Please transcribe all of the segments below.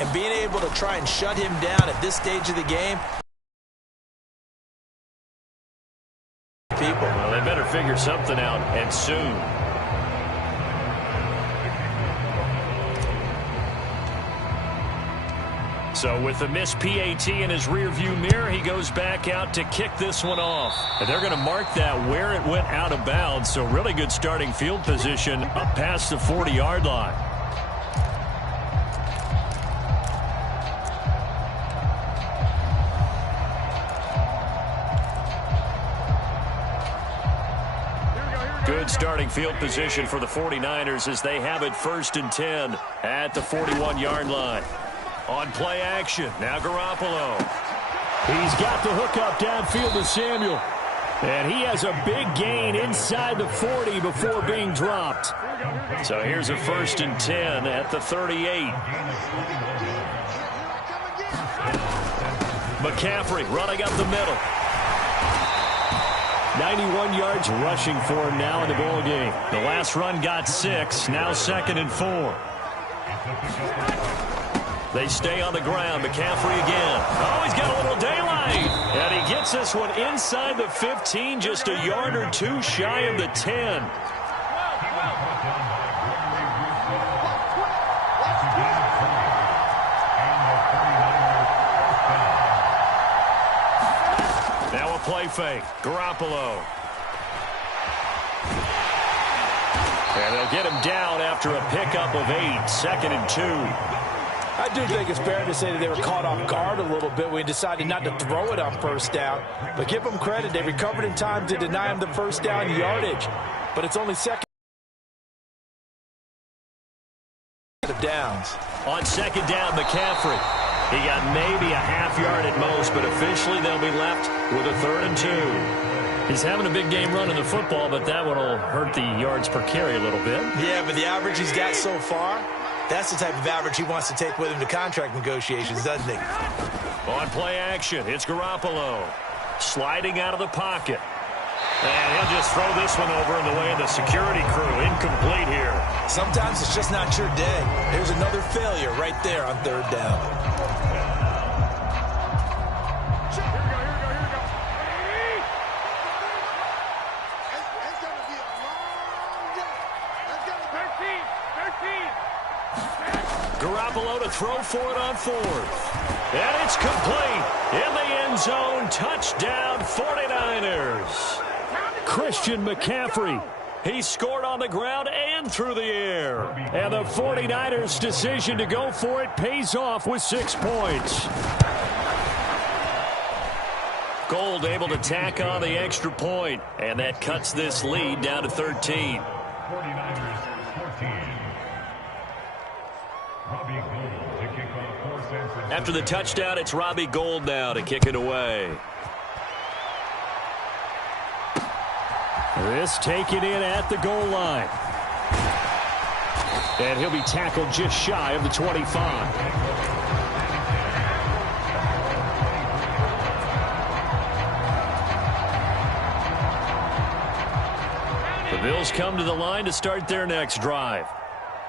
and being able to try and shut him down at this stage of the game. Well, they better figure something out, and soon. So with the missed PAT in his rearview mirror, he goes back out to kick this one off. And they're going to mark that where it went out of bounds. So really good starting field position up past the 40-yard line. Good starting field position for the 49ers as they have it 1st and 10 at the 41-yard line. On play action, now Garoppolo. He's got the hook up downfield to Samuel. And he has a big gain inside the 40 before being dropped. So here's a 1st and 10 at the 38. McCaffrey running up the middle. 91 yards rushing for him now in the ball game. The last run got 6, now 2nd and 4. They stay on the ground. McCaffrey again. Oh, he's got a little daylight. And he gets this one inside the 15, just a yard or two shy of the 10. Now a play fake. Garoppolo. And they'll get him down after a pickup of 8, 2nd and 2. I do think it's fair to say that they were caught off guard a little bit when he decided not to throw it on 1st down. But give them credit. They recovered in time to deny him the 1st down yardage. But it's only 2nd downs. On 2nd down, McCaffrey. He got maybe a half yard at most, but officially they'll be left with a 3rd and 2. He's having a big game running the football, but that one will hurt the yards per carry a little bit. Yeah, but the average he's got so far, that's the type of average he wants to take with him to contract negotiations, doesn't he? On play action, it's Garoppolo. Sliding out of the pocket. And he'll just throw this one over in the way of the security crew. Incomplete here. Sometimes it's just not your day. There's another failure right there on 3rd down. Garoppolo to throw for it on 4th. And it's complete. In the end zone. Touchdown 49ers. Christian McCaffrey. He scored on the ground and through the air. And the 49ers' decision to go for it pays off with 6 points. Gold able to tack on the extra point. And that cuts this lead down to 13. 49ers 14. After the touchdown, it's Robbie Gould now to kick it away. This taken in at the goal line. And he'll be tackled just shy of the 25. The Bills come to the line to start their next drive.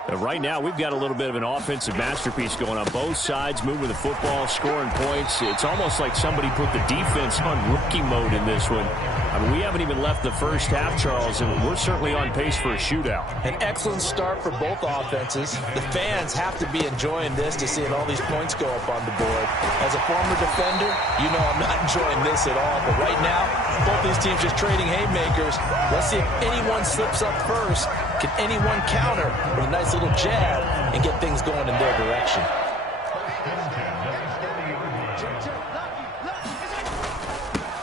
Right now, we've got a little bit of an offensive masterpiece going on both sides, moving the football, scoring points. It's almost like somebody put the defense on rookie mode in this one. I mean, we haven't even left the first half, Charles, and we're certainly on pace for a shootout. An excellent start for both offenses. The fans have to be enjoying this to seeing all these points go up on the board. As a former defender, you know I'm not enjoying this at all. But right now, both these teams just trading haymakers. Let's see if anyone slips up first. Can anyone counter with a nice little jab and get things going in their direction?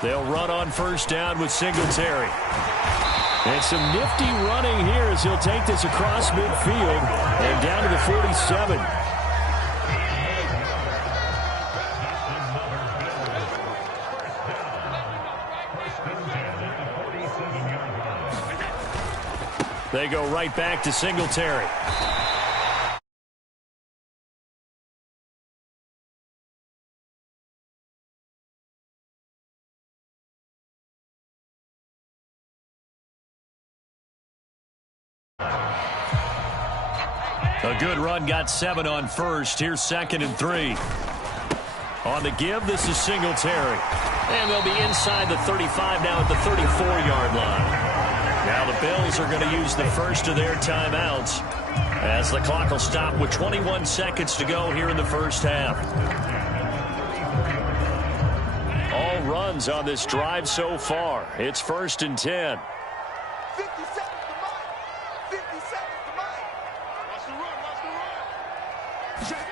They'll run on 1st down with Singletary. And some nifty running here as he'll take this across midfield and down to the 47. They go right back to Singletary. A good run, got 7 on first. Here's 2nd and 3. On the give, this is Singletary. And they'll be inside the 35 now at the 34-yard line. Now the Bills are going to use the first of their timeouts as the clock will stop with 21 seconds to go here in the first half. All runs on this drive so far. It's 1st and 10. 50 seconds to Mike. 50 seconds to Mike. Watch the run.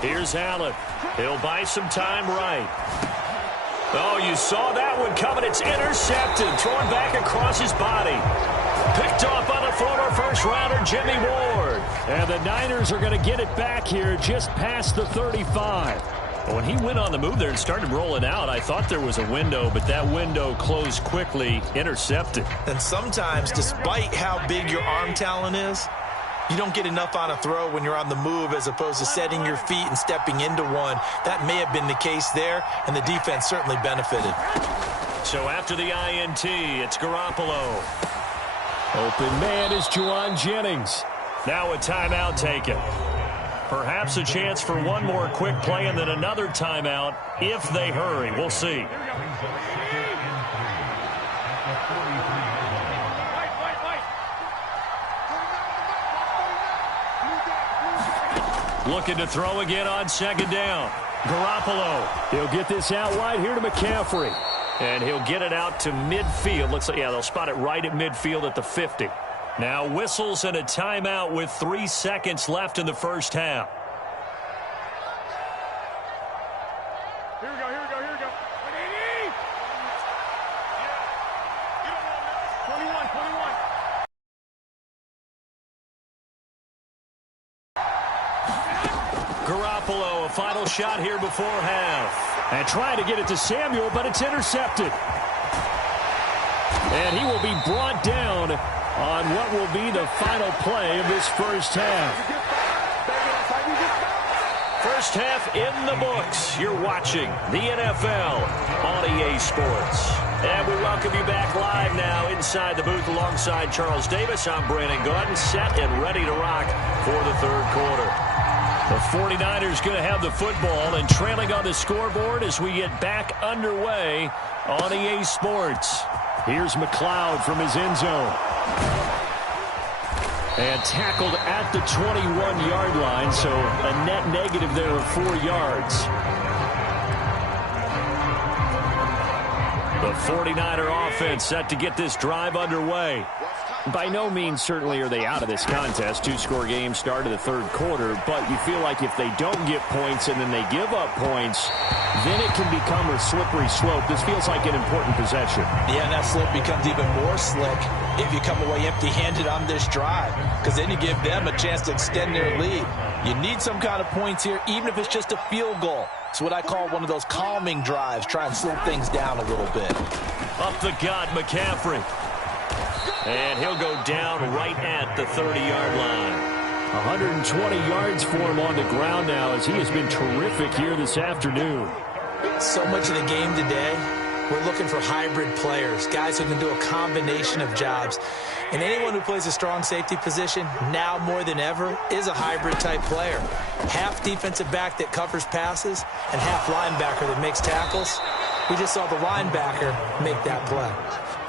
Here's Allen. He'll buy some time right. Oh, you saw that one coming. It's intercepted. Thrown back across his body. Picked off by the former first-rounder, Jimmy Ward. And the Niners are going to get it back here just past the 35. When he went on the move there and started rolling out, I thought there was a window, but that window closed quickly, intercepted. And sometimes, despite how big your arm talent is, you don't get enough on a throw when you're on the move as opposed to setting your feet and stepping into one. That may have been the case there, and the defense certainly benefited. So after the INT, it's Garoppolo. Open man is Juwan Jennings. Now a timeout taken. Perhaps a chance for one more quick play and then another timeout if they hurry. We'll see. Looking to throw again on 2nd down. Garoppolo. He'll get this out wide here to McCaffrey. And he'll get it out to midfield. Looks like, yeah, they'll spot it right at midfield at the 50. Now whistles and a timeout with 3 seconds left in the first half. Here we go. 21. Garoppolo, a final shot here before half. And trying to get it to Samuel, but it's intercepted. And he will be brought down on what will be the final play of this first half. First half in the books. You're watching the NFL on EA Sports. And we welcome you back live now inside the booth alongside Charles Davis. I'm Brandon Gordon, set and ready to rock for the third quarter. The 49ers going to have the football and trailing on the scoreboard as we get back underway on EA Sports. Here's McLeod from his end zone. And tackled at the 21-yard line, so a net negative there of 4 yards. The 49er offense set to get this drive underway. By no means certainly are they out of this contest. 2-score game start of the third quarter, but you feel like if they don't get points and then they give up points, then it can become a slippery slope. This feels like an important possession. Yeah, and that slope becomes even more slick if you come away empty-handed on this drive, because then you give them a chance to extend their lead. You need some kind of points here, even if it's just a field goal. It's what I call one of those calming drives. Try and slow things down a little bit. Up the gut, McCaffrey. And he'll go down right at the 30-yard line. 120 yards for him on the ground now as he has been terrific here this afternoon. So much of the game today, we're looking for hybrid players, guys who can do a combination of jobs. And anyone who plays a strong safety position, now more than ever, is a hybrid-type player. Half defensive back that covers passes and half linebacker that makes tackles. We just saw the linebacker make that play.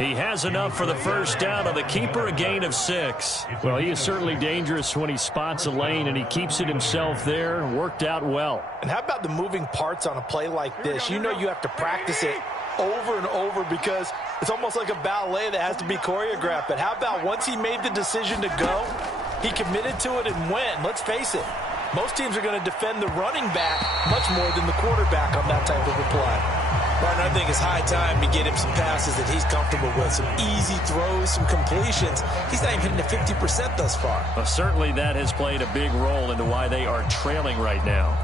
He has enough for the first down on the keeper, a gain of 6. Well, he is certainly dangerous when he spots a lane, and he keeps it himself there. Worked out well. And how about the moving parts on a play like this? You know you have to practice it over and over because it's almost like a ballet that has to be choreographed. But how about once he made the decision to go, he committed to it and went. Let's face it, most teams are going to defend the running back much more than the quarterback on that type of a play. Right, I think it's high time to get him some passes that he's comfortable with, some easy throws, some completions. He's not even hitting the 50% thus far. Well, certainly that has played a big role into why they are trailing right now.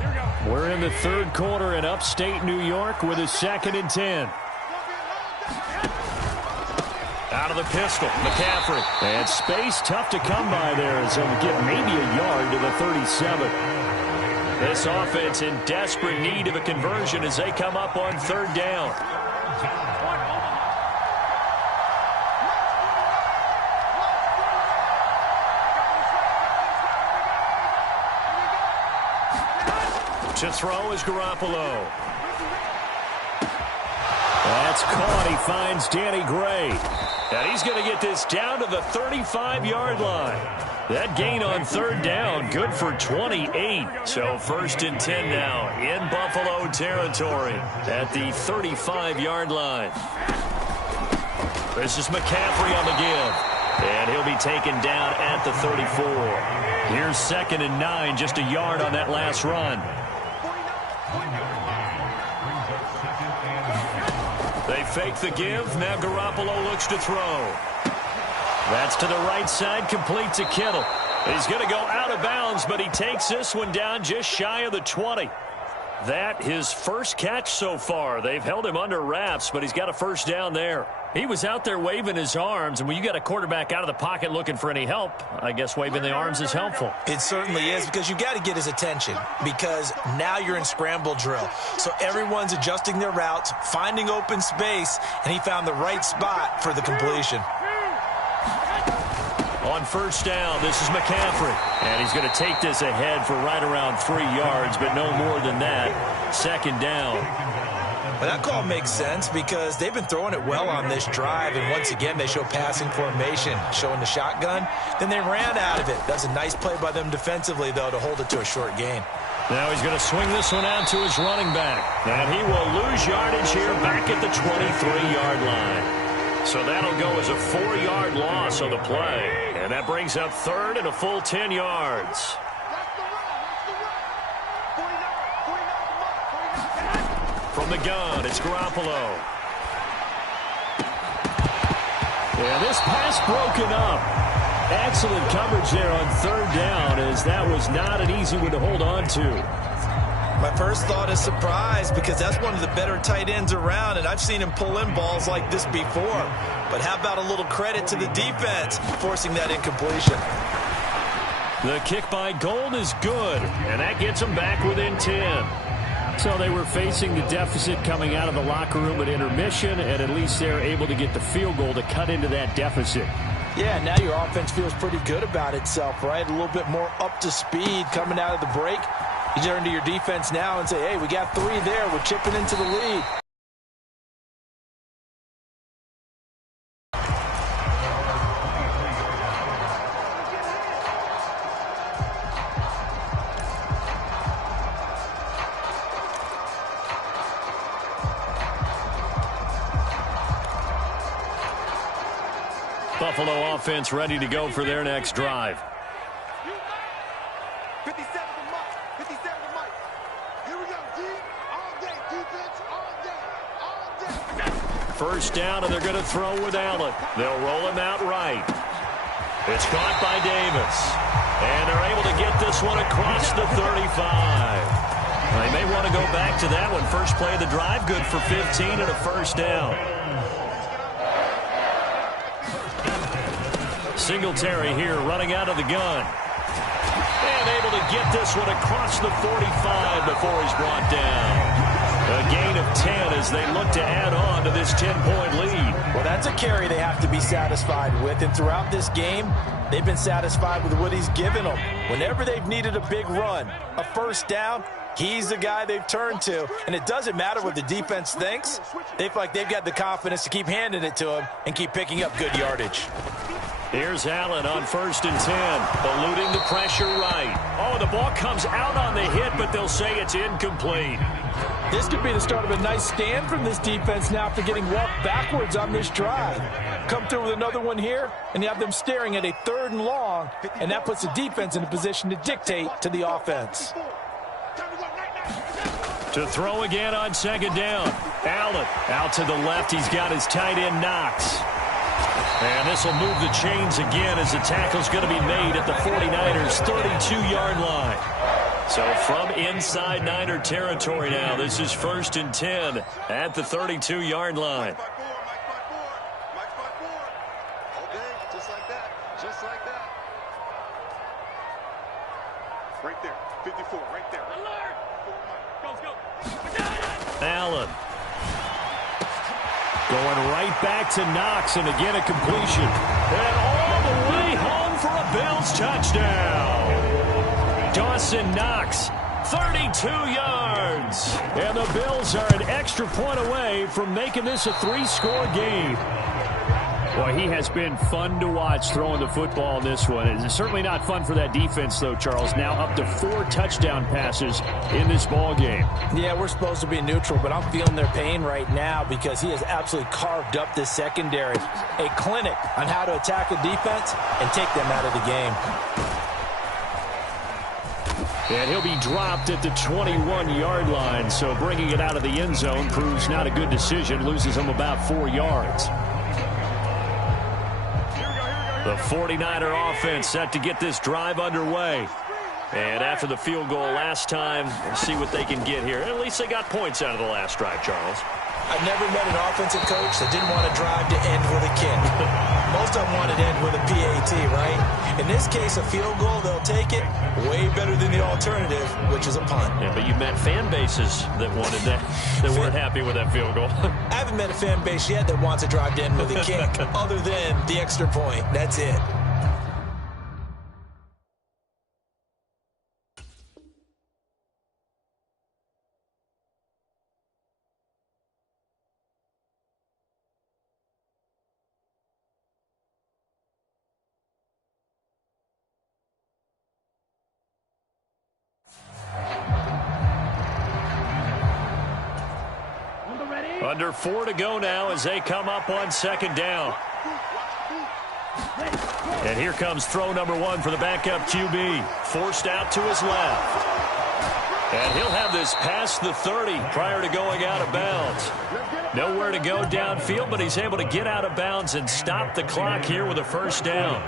We're in the third quarter in upstate New York with a 2nd and 10. Out of the pistol, McCaffrey. And space tough to come by there as he'll get maybe a yard to the 37. This offense in desperate need of a conversion as they come up on 3rd down. To throw is Garoppolo. That's caught. He finds Danny Gray. And he's going to get this down to the 35-yard line. That gain on third down, good for 28. So 1st and 10 now in Buffalo territory at the 35-yard line. This is McCaffrey on the give. And he'll be taken down at the 34. Here's 2nd and 9, just a yard on that last run. They fake the give. Now Garoppolo looks to throw. That's to the right side, complete to Kittle. He's going to go out of bounds, but he takes this one down just shy of the 20. That his first catch so far. They've held him under wraps, but he's got a first down there. He was out there waving his arms, and when you got a quarterback out of the pocket looking for any help, I guess waving the arms is helpful. It certainly is, because you got to get his attention, because now you're in scramble drill. So everyone's adjusting their routes, finding open space, and he found the right spot for the completion. On first down, this is McCaffrey. And he's going to take this ahead for right around 3 yards, but no more than that. 2nd down. Well, that call makes sense because they've been throwing it well on this drive, and once again they show passing formation, showing the shotgun. Then they ran out of it. That's a nice play by them defensively, though, to hold it to a short gain. Now he's going to swing this one out to his running back. And he will lose yardage here back at the 23-yard line. So that'll go as a 4-yard loss on the play. And that brings up 3rd and a full 10 yards. From the gun, it's Garoppolo. Yeah, this pass broken up. Excellent coverage there on 3rd down, as that was not an easy one to hold on to. My first thought is surprise, because that's one of the better tight ends around, and I've seen him pull in balls like this before. But how about a little credit to the defense forcing that incompletion? The kick by Gold is good, and that gets them back within 10. So they were facing the deficit coming out of the locker room at intermission, and at least they're able to get the field goal to cut into that deficit. Yeah, now your offense feels pretty good about itself, right? A little bit more up to speed coming out of the break. You turn to your defense now and say, hey, we got 3 there. We're chipping into the lead. Buffalo offense ready to go for their next drive. 57 to Mike. 57 to Mike. Here we go. Deep all day. Defense all day. All day. First down, and they're going to throw with Allen. They'll roll him out right. It's caught by Davis. And they're able to get this one across the 35. They may want to go back to that one. First play of the drive, good for 15 and a first down. Singletary here running out of the gun. And able to get this one across the 45 before he's brought down. A gain of 10 as they look to add on to this 10-point lead. Well, that's a carry they have to be satisfied with. And throughout this game, they've been satisfied with what he's given them. Whenever they've needed a big run, a first down, he's the guy they've turned to. And it doesn't matter what the defense thinks. They feel like they've got the confidence to keep handing it to him and keep picking up good yardage. Here's Allen on 1st and 10, eluding the pressure right. Oh, the ball comes out on the hit, but they'll say it's incomplete. This could be the start of a nice stand from this defense now after getting walked backwards on this drive. Come through with another one here, and you have them staring at a 3rd and long, and that puts the defense in a position to dictate to the offense. To throw again on 2nd down. Allen out to the left. He's got his tight end Knox. And this will move the chains again as the tackle's going to be made at the 49ers' 32-yard line. So from inside Niner territory now, this is 1st and 10 at the 32-yard line. Okay, just like that. Just like that. Right there. 54, right there. Alert! Go. Allen. Going right back to Knox, and again a completion. And all the way home for a Bills touchdown. Dawson Knox, 32 yards. And the Bills are an extra point away from making this a 3-score game. Boy, he has been fun to watch throwing the football in this one. It's certainly not fun for that defense, though, Charles. Now up to 4 touchdown passes in this ball game. Yeah, we're supposed to be neutral, but I'm feeling their pain right now because he has absolutely carved up this secondary. A clinic on how to attack a defense and take them out of the game. And he'll be dropped at the 21-yard line, so bringing it out of the end zone proves not a good decision. Loses him about 4 yards. The 49er offense set to get this drive underway. And after the field goal last time, we'll see what they can get here. At least they got points out of the last drive, Charles. I've never met an offensive coach that didn't want to drive to end with a kick. Most of them wanted to end with a PAT, right? In this case, a field goal, they'll take it. Way better than the alternative, which is a punt. Yeah, but you met fan bases that wanted that, that weren't happy with that field goal. I haven't met a fan base yet that wants to drive to end with a kick, other than the extra point. That's it. Under 4 to go now as they come up on second down. And here comes throw number 1 for the backup QB. Forced out to his left. And he'll have this past the 30 prior to going out of bounds. Nowhere to go downfield, but he's able to get out of bounds and stop the clock here with a first down.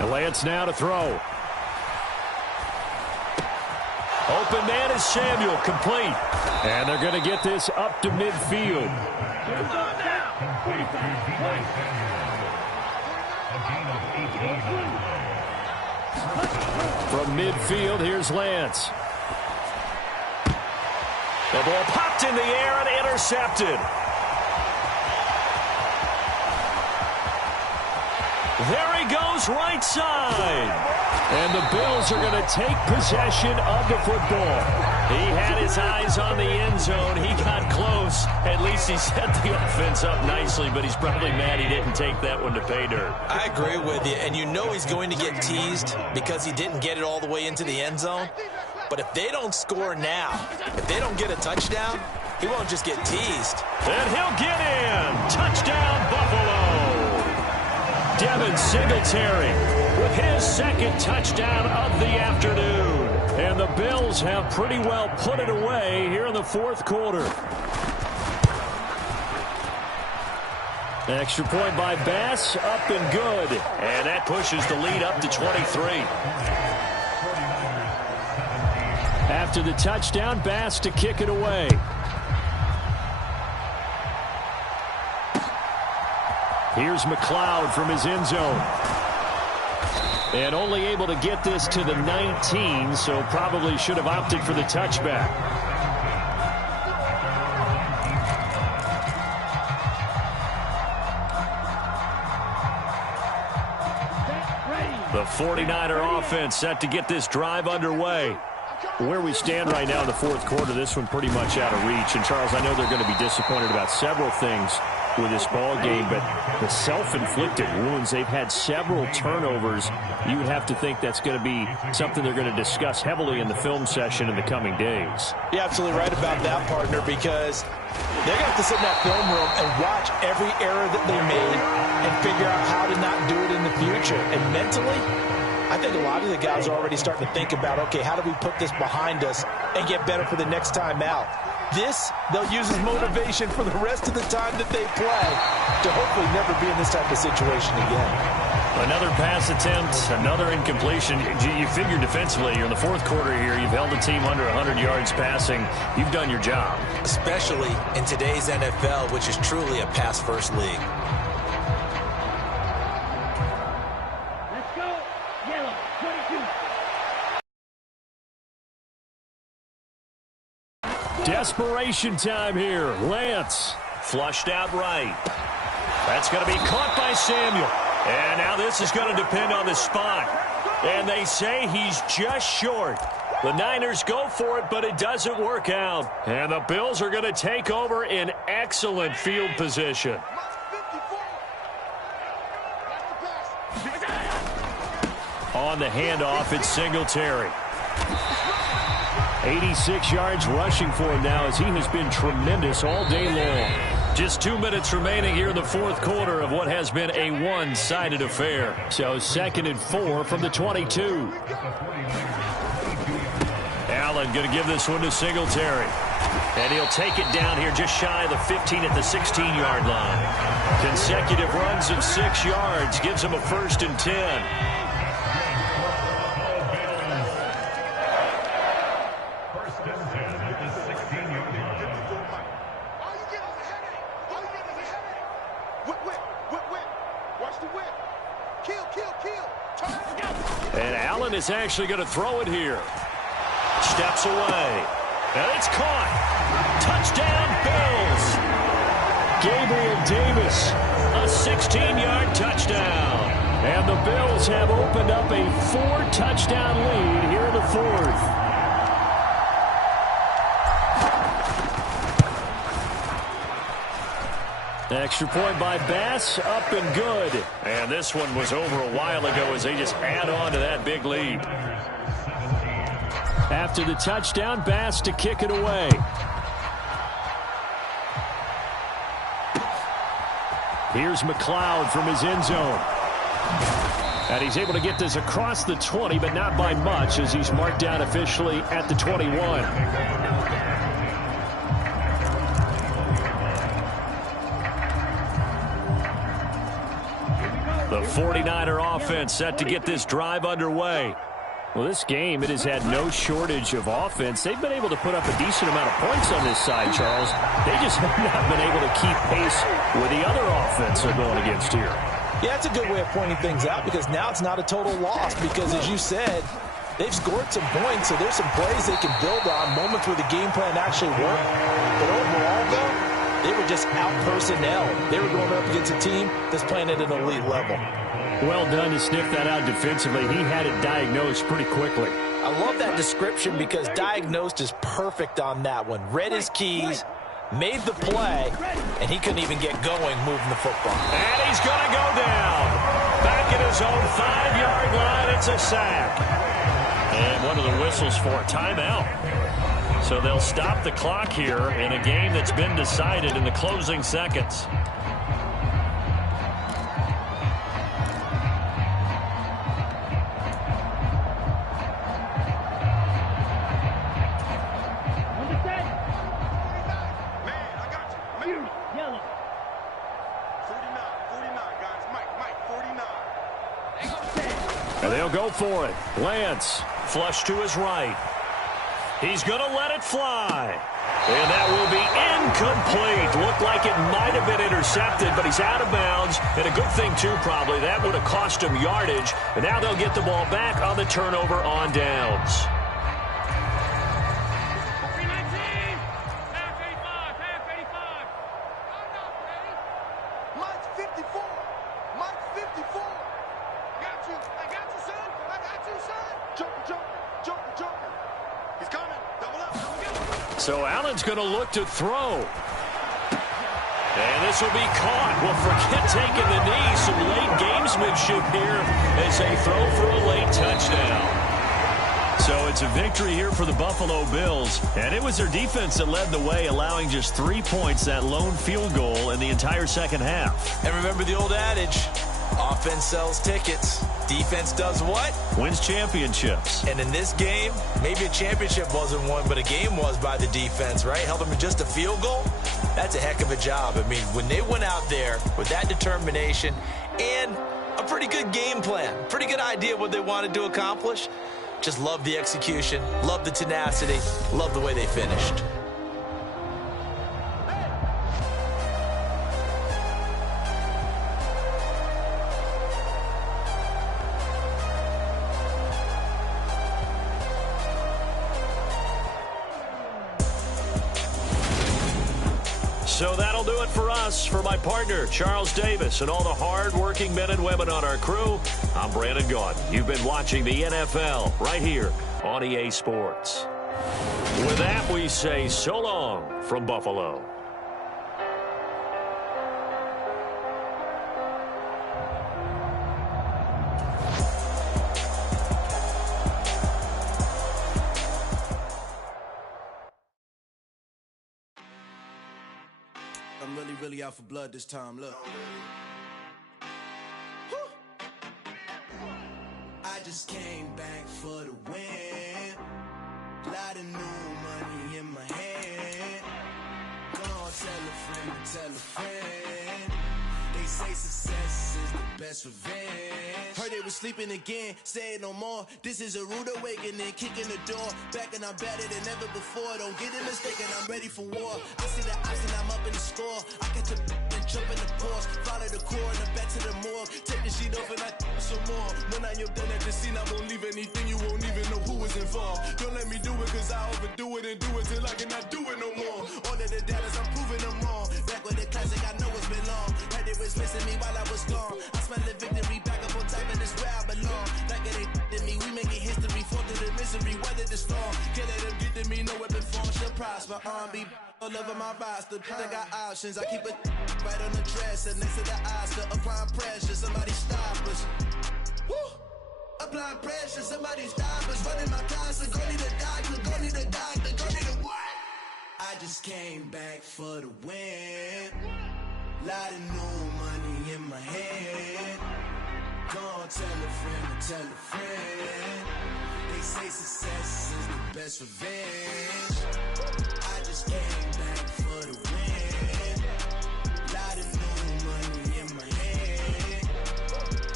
And Lance now to throw. Open man is Samuel, complete. And they're going to get this up to midfield. From midfield, here's Lance. The ball popped in the air and intercepted. There he goes, right side. And the Bills are going to take possession of the football. He had his eyes on the end zone. He got close. At least he set the offense up nicely, but he's probably mad he didn't take that one to pay dirt. I agree with you, and you know he's going to get teased because he didn't get it all the way into the end zone. But if they don't score now, if they don't get a touchdown, he won't just get teased. And he'll get in. Touchdown, Buffalo. Devin Singletary with his second touchdown of the afternoon. And the Bills have pretty well put it away here in the fourth quarter. Extra point by Bass, up and good. And that pushes the lead up to 23. After the touchdown, Bass to kick it away. Here's McLeod from his end zone. And only able to get this to the 19, so probably should have opted for the touchback. The 49er offense set to get this drive underway. Where we stand right now in the fourth quarter, this one pretty much out of reach. And, Charles, I know they're going to be disappointed about several things with this ball game, but the self-inflicted wounds, they've had several turnovers. You would have to think that's going to be something they're going to discuss heavily in the film session in the coming days. You're absolutely right about that, partner, because they're going to have to sit in that film room and watch every error that they made and figure out how to not do it in the future. And mentally, I think a lot of the guys are already starting to think about, okay, how do we put this behind us and get better for the next time out? This, they'll use as motivation for the rest of the time that they play to hopefully never be in this type of situation again. Another pass attempt, another incompletion. You figure defensively, you're in the fourth quarter here. You've held a team under 100 yards passing. You've done your job. Especially in today's NFL, which is truly a pass-first league. Let's go. Yellow, 22. Desperation time here. Lance flushed out right. That's going to be caught by Samuel. And now this is going to depend on the spot. And they say he's just short. The Niners go for it, but it doesn't work out. And the Bills are going to take over in excellent field position. On the handoff, it's Singletary. 86 yards rushing for him now as he has been tremendous all day long. Just 2 minutes remaining here in the fourth quarter of what has been a one-sided affair. So 2nd and 4 from the 22. Allen going to give this one to Singletary. And he'll take it down here just shy of the 15 at the 16-yard line. Consecutive runs of 6 yards gives him a 1st and 10. And Allen is actually going to throw it here. Steps away. And it's caught. Touchdown, Bills. Gabriel Davis, a 16-yard touchdown. And the Bills have opened up a 4-touchdown lead here in the fourth. Extra point by Bass, up and good. And this one was over a while ago as they just add on to that big lead. After the touchdown, Bass to kick it away. Here's McLeod from his end zone. And he's able to get this across the 20, but not by much as he's marked down officially at the 21. The 49er offense set to get this drive underway. Well, this game, it has had no shortage of offense. They've been able to put up a decent amount of points on this side, Charles. They just have not been able to keep pace with the other offense they're going against here. Yeah, it's a good way of pointing things out because now it's not a total loss because, as you said, they've scored some points, so there's some plays they can build on, moments where the game plan actually worked. But overall, though, they were just out-personnel. They were going up against a team that's playing at an elite level. Well done to sniff that out defensively. He had it diagnosed pretty quickly. I love that description because diagnosed is perfect on that one. Read his keys, made the play, and he couldn't even get going moving the football. And he's going to go down. Back at his own 5-yard line, it's a sack. And one of the whistles for a timeout. So they'll stop the clock here in a game that's been decided in the closing seconds. And they'll go for it. Lance, flush to his right. He's going to let it fly. And that will be incomplete. Looked like it might have been intercepted, but he's out of bounds. And a good thing, too, probably. That would have cost him yardage. And now they'll get the ball back on the turnover on downs. So Allen's going to look to throw. And this will be caught. Well, forget taking the knee. Some late gamesmanship here as they throw for a late touchdown. So it's a victory here for the Buffalo Bills. And it was their defense that led the way, allowing just 3 points, that lone field goal in the entire second half. And remember the old adage, offense sells tickets. Defense does what? Wins championships. And in this game, maybe a championship wasn't won, but a game was by the defense, right? Held them to just a field goal. That's a heck of a job. I mean, when they went out there with that determination and a pretty good game plan, pretty good idea what they wanted to accomplish, just love the execution, love the tenacity, love the way they finished. So that'll do it for us. For my partner, Charles Davis, and all the hard-working men and women on our crew, I'm Brandon Gaudin. You've been watching the NFL right here on EA Sports. With that, we say so long from Buffalo. I'm really out for blood this time, look. Woo. I just came back for the win. Lot of new money in my hand. Go on, tell a friend. They say success is the best revenge. Heard they was sleeping again, say it no more. This is a rude awakening, kicking the door. Back and I'm better than ever before. Don't get it mistaken, I'm ready for war. I see the option, I'm up in the score. I catch a and jump in the course. Follow the core and then back to the morgue. Take the sheet off and I some more. When I am done at the scene, I won't leave anything. You won't even know who was involved. Don't let me do it, cause I overdo it and do it till I cannot do it no more. All of the doubters, I'm proving them wrong. Back with the classic, I know it's been long. Heard they was missing me while I was gone. I smell the victory back up on top, and it's where I belong. Like it ain't to me, we making history. Fall through the misery, weather the storm. Can't let them get to me, no weapon form shall prosper. R&B all over my roster. I got options, I keep it right on the dresser. Next to the Oscar, applying pressure. Somebody stop us. Woo! Applying pressure, somebody stop us. Running my closet, go need a doctor, go need a doctor, go need a what? I just came back for the win. Lot of new money in my hand. Go on, tell a friend. They say success is the best revenge. I just came back for the win. Lot of new money in my hand.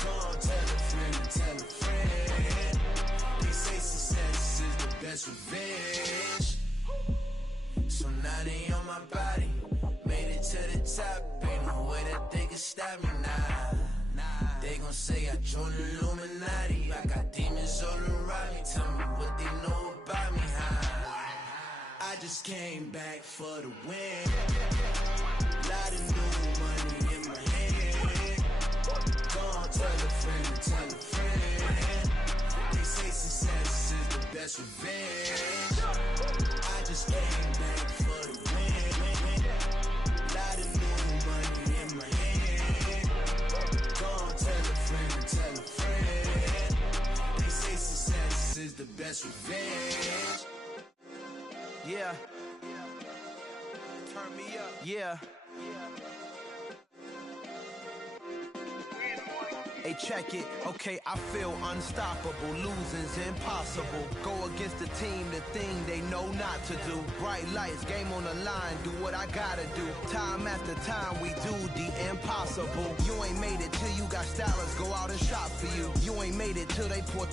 Go on, tell a friend. They say success is the best revenge. So now they on my body. Made it to the top. Ain't no way that they can stop me now. They gon' say I joined the Illuminati. I got demons all around me. Tell me what they know about me, huh? I just came back for the win. Lot of new money in my hand. Go on, tell a friend. They say success is the best revenge. I just came back for the win. Lot of new money in my hand. Go on, tell a friend. They say success is the best revenge. Yeah. Turn me up. Yeah. Hey, check it. Okay, I feel unstoppable. Losing's impossible. Go against the team, the thing they know not to do. Bright lights, game on the line. Do what I gotta do. Time after time, we do the impossible. You ain't made it till you got stylists go out and shop for you. You ain't made it till they put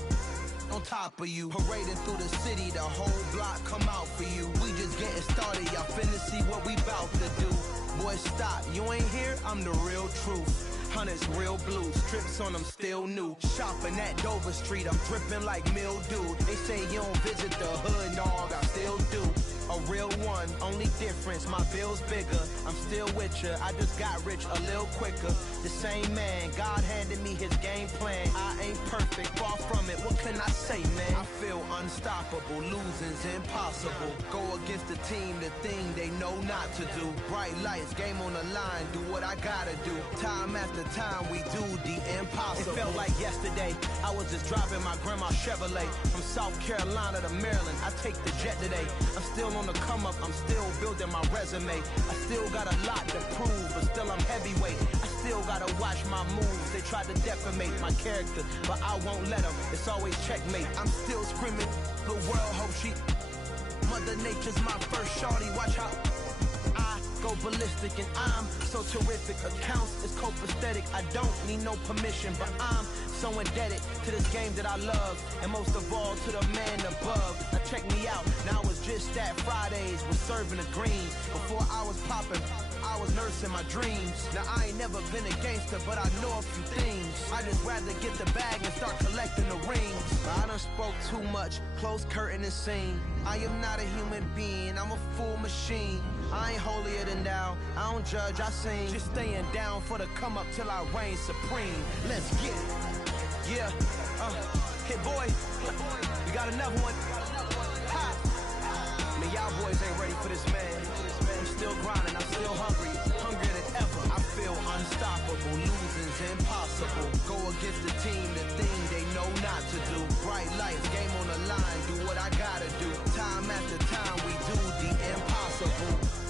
on top of you. Parading through the city, the whole block come out for you. We just getting started, y'all finna see what we bout to do. Boy, stop, you ain't here, I'm the real truth. Hunters, real blue, strips on them still new. Shopping at Dover Street, I'm dripping like mildew. They say you don't visit the hood, dog, I still do. A real one, only difference, my bill's bigger. I'm still with ya, I just got rich a little quicker. The same man, God handed me his game plan. I ain't perfect, far from it, what can I say, man? I feel unstoppable, losing's impossible. Go against the team, the thing they know not to do. Bright lights, game on the line, do what I gotta do. Time after time, we do the impossible. It felt like yesterday, I was just driving my grandma's Chevrolet. From South Carolina to Maryland, I take the jet today. I'm still on the come up, I'm still building my resume. I still got a lot to prove, but still I'm heavyweight. I still gotta watch my moves. They try to defamate my character, but I won't let them. It's always checkmate. I'm still screaming, the world hope she. Mother Nature's my first shorty, watch how I go ballistic and I'm so terrific. Accounts is copacetic, I don't need no permission, but I'm so indebted to this game that I love, and most of all to the man above. Now check me out, now it's just that Fridays was serving the green. Before I was popping, I was nursing my dreams. Now I ain't never been a gangster, but I know a few things. I just rather get the bag and start collecting the rings. But I done spoke too much, close curtain and scene. I am not a human being, I'm a full machine. I ain't holier than thou, I don't judge, I sing. Just staying down for the come up till I reign supreme. Let's get it. Yeah, hit boy, we got another one. Ha! Man, y'all boys ain't ready for this, man. I'm still grinding, I'm still hungry, hungrier than ever. I feel unstoppable, losing's impossible. Go against the team, the thing they know not to do. Bright lights, game on the line, do what I gotta do. Time after time, we do the impossible.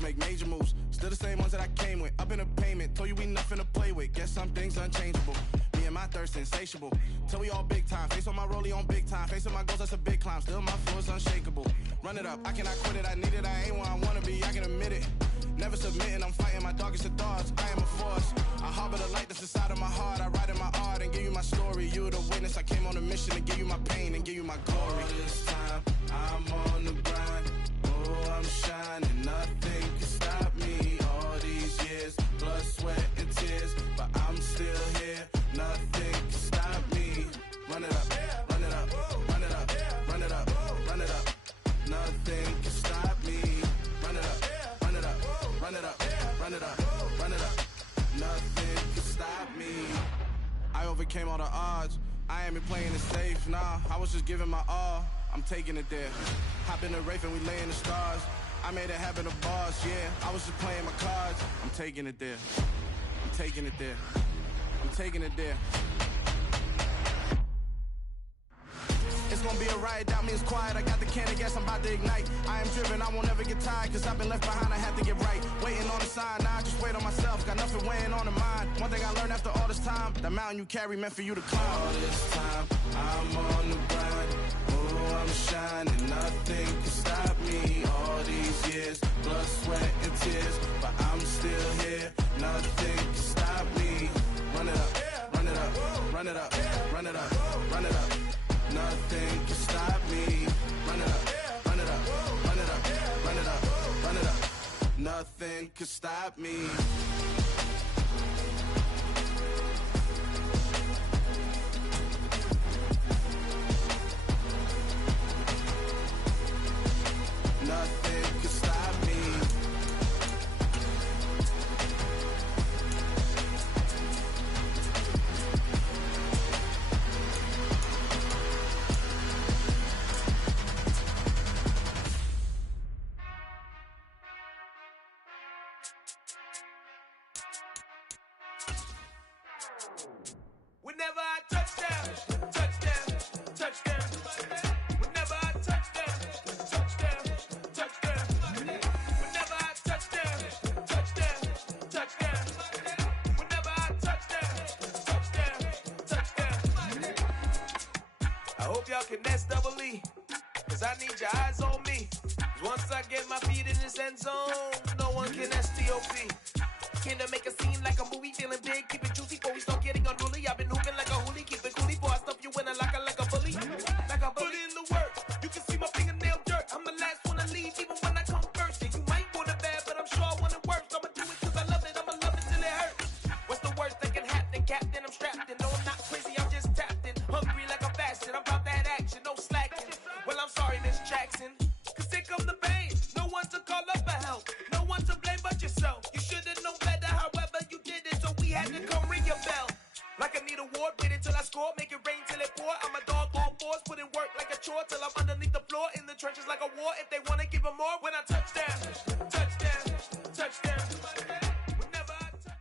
Make major moves, still the same ones that I came with. Up in a payment, told you we nothing to play with. Guess some things unchangeable. Me and my thirst insatiable. Till we all big time. Face on my rollie on big time. Face on my goals, that's a big climb. Still my flow is unshakable. Run it up, I cannot quit it. I need it, I ain't where I wanna be. I can admit it. Never submitting, I'm fighting my darkest of thoughts. I am a force. I harbor the light that's inside of my heart. I write in my art and give you my story. You the witness. I came on a mission to give you my pain and give you my glory. All this time, I'm on the grind. Oh, I'm shining. Nothing can stop me. All these years, blood, sweat, and tears, but I'm still here. Nothing can stop me. Run it up, run it up, run it up, run it up, run it up. Nothing can stop me. Run it up, run it up, run it up, run it up, run it up. Nothing can stop me. I overcame all the odds. I ain't been playing it safe, nah. I was just giving my all. I'm taking it there. Hop in the Wraith and we lay in the stars. I made it happen to bars, yeah. I was just playing my cards. I'm taking it there. I'm taking it there. I'm taking it there. It's gonna be a riot, doubt me it's quiet. I got the can of gas, I'm about to ignite. I am driven, I won't ever get tired, cause I've been left behind, I have to get right. Waiting on the sign, now I just wait on myself. Got nothing weighing on the mind. One thing I learned after all this time, the mountain you carry meant for you to climb. All this time, I'm on the grind. Oh, I'm shining, nothing can stop me. All these years, blood, sweat, and tears, but I'm still here. Nothing can stop me. Run it up, run it up, run it up, run it up, run it up. Nothing can stop me. Run it up, run it up, run it up, run it up, run it up. Nothing can stop me. Nothing can stop me. Whenever I touchdown, touchdown, touchdown. Whenever I touchdown, touchdown, touchdown. Whenever I touchdown, touchdown, touchdown. Whenever I touchdown, touchdown, touchdown. I hope y'all can nest double E, cause I need your eyes on me. Once I get my feet in this end zone, no one can STOP. Can to make a scene like a movie, feeling big, keep it juicy before we start getting unruly. I've been hooping like a hoolie, keep it coolie before I stuff you in a locker like a bully. Like a bully. Put in the work, you can see my fingernail dirt. I'm the last one to leave, even when I come first. Yeah, you might want it bad, but I'm sure I want it worse. I'ma do it cause I love it, I'ma love it till it hurts. What's the worst that can happen, Captain? I'm strapped in, no I'm not crazy, I'm just tapped in. Hungry like I'm fasting, I'm about that action, no slacking. Well, I'm sorry, Miss Jackson, cause here come the pain. No one to call up for help, no one to blame but yourself. You should've known better, however you did it, so we had to come ring your bell. Like I need a award, wait until I score, make it rain till they pour. I'm a dog on force, put in work like a chore till I'm underneath the floor in the trenches like a war. If they want to give them more, when I touch down, touchdown, touchdown. Whenever I touch.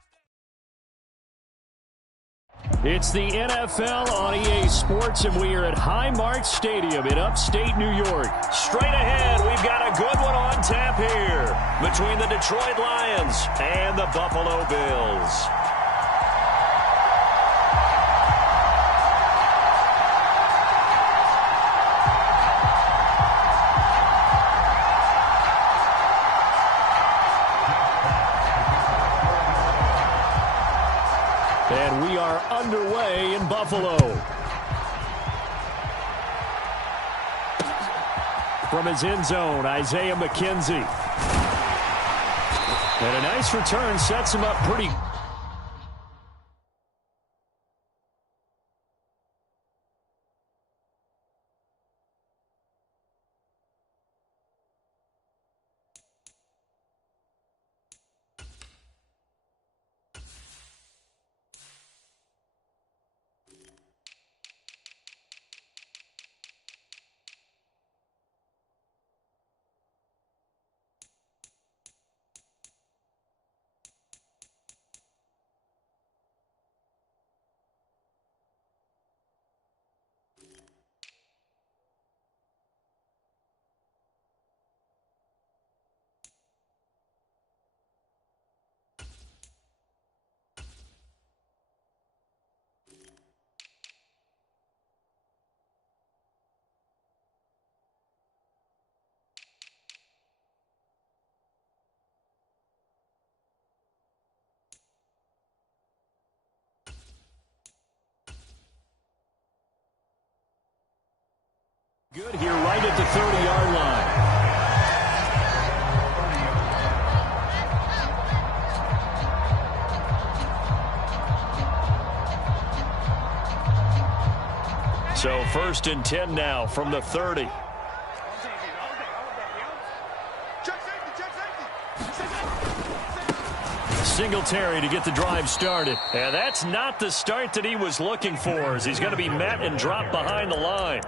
It's the NFL on EA Sports, and we are at Highmark Stadium in upstate New York. Straight ahead, we've got a good one on tap here between the Detroit Lions and the Buffalo Bills. And we are underway in Buffalo. From his end zone, Isaiah McKenzie. And a nice return sets him up pretty. Good here right at the 30-yard line. So 1st and 10 now from the 30. Singletary to get the drive started. And that's not the start that he was looking for, as he's going to be met and dropped behind the line.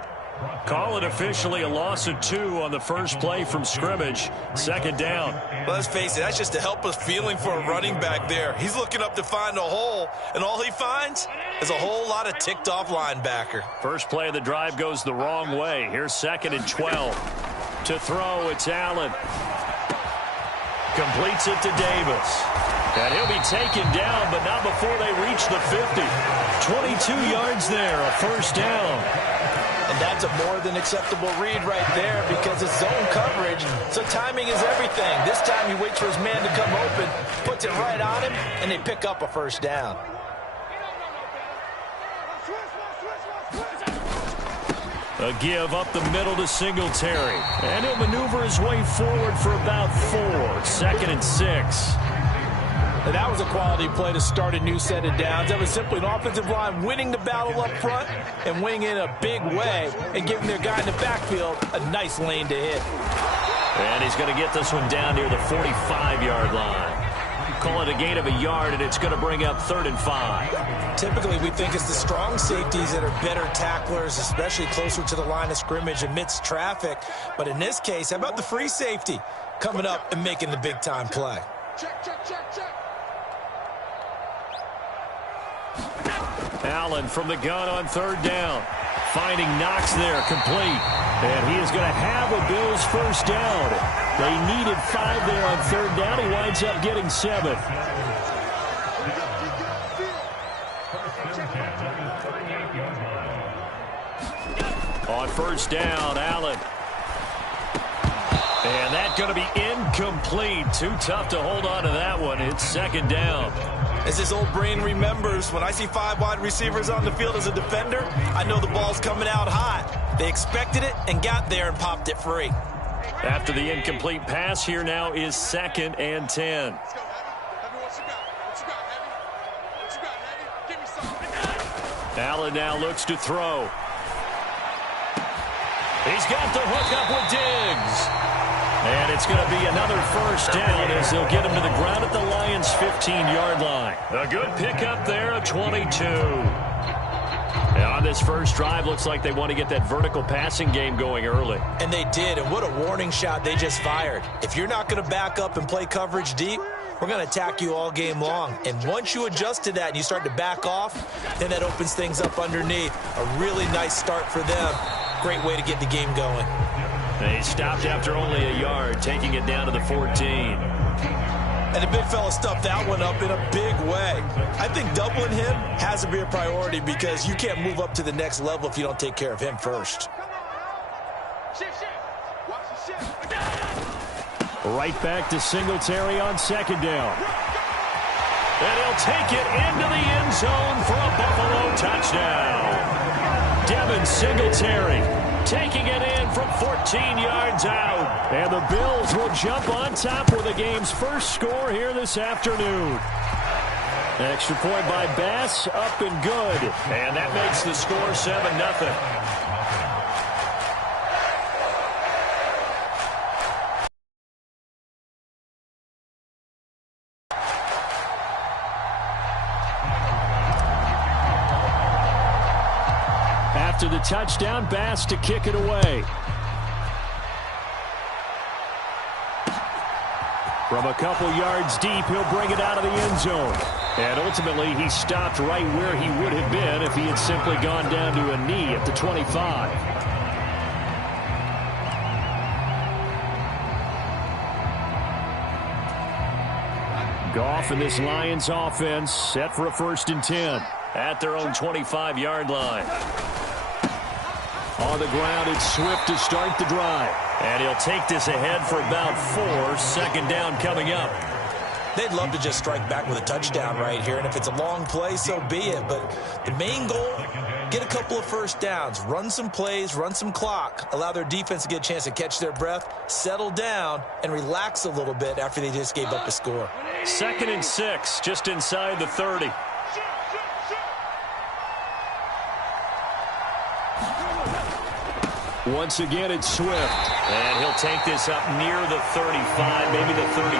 Call it officially a loss of 2 on the first play from scrimmage. 2nd down. Well, let's face it, that's just a helpless feeling for a running back there. He's looking up to find a hole, and all he finds is a whole lot of ticked-off linebacker. First play of the drive goes the wrong way. Here's 2nd and 12. To throw, it's Allen. Completes it to Davis. And he'll be taken down, but not before they reach the 50. 22 yards there, a 1st down. And that's a more than acceptable read right there because it's zone coverage, so timing is everything. This time he waits for his man to come open, puts it right on him, and they pick up a 1st down. A give up the middle to Singletary. And he'll maneuver his way forward for about 4. 2nd and 6. And that was a quality play to start a new set of downs. That was simply an offensive line winning the battle up front and winning in a big way and giving their guy in the backfield a nice lane to hit. And he's going to get this one down near the 45-yard line. Call it a gain of a yard, and it's going to bring up 3rd and 5. Typically, we think it's the strong safeties that are better tacklers, especially closer to the line of scrimmage amidst traffic. But in this case, how about the free safety coming up and making the big-time play? Check, check, check, check. Allen from the gun on 3rd down. Finding Knox there, complete. And he is going to have a Bills 1st down. They needed 5 there on 3rd down. He winds up getting 7. On 1st down, Allen. And that's going to be incomplete. Too tough to hold on to that one. It's 2nd down. As his old brain remembers, when I see 5 wide receivers on the field as a defender, I know the ball's coming out hot. They expected it and got there and popped it free. After the incomplete pass, here now is 2nd and 10. Let's go, Heavy. What you got, Heavy? Give me something. Allen now looks to throw. He's got the hook up with Diggs. And it's going to be another 1st down as they'll get him to the ground at the Lions' 15-yard line. A good pickup there of 22. On this first drive, looks like they want to get that vertical passing game going early. And they did, and what a warning shot they just fired. If you're not going to back up and play coverage deep, we're going to attack you all game long. And once you adjust to that and you start to back off, then that opens things up underneath. A really nice start for them. Great way to get the game going. They stopped after only a yard, taking it down to the 14. And the big fella stuffed that one up in a big way. I think doubling him has to be a priority because you can't move up to the next level if you don't take care of him first. Right back to Singletary on second down. And he'll take it into the end zone for a Buffalo touchdown. Devin Singletary taking it in from 14 yards out. And the Bills will jump on top with the game's first score here this afternoon. Extra point by Bass, up and good. And that makes the score 7-0. After the touchdown, Bass to kick it away. From a couple yards deep, he'll bring it out of the end zone. And ultimately, he stopped right where he would have been if he had simply gone down to a knee at the 25. Goff and this Lions offense set for a 1st and 10 at their own 25-yard line. On the ground, it's Swift to start the drive. And he'll take this ahead for about 4. Second down coming up. They'd love to just strike back with a touchdown right here. And if it's a long play, so be it. But the main goal, get a couple of first downs. Run some plays, run some clock. Allow their defense to get a chance to catch their breath, settle down, and relax a little bit after they just gave up a score. 2nd and 6, just inside the 30. Once again, it's Swift. And he'll take this up near the 35, maybe the 34.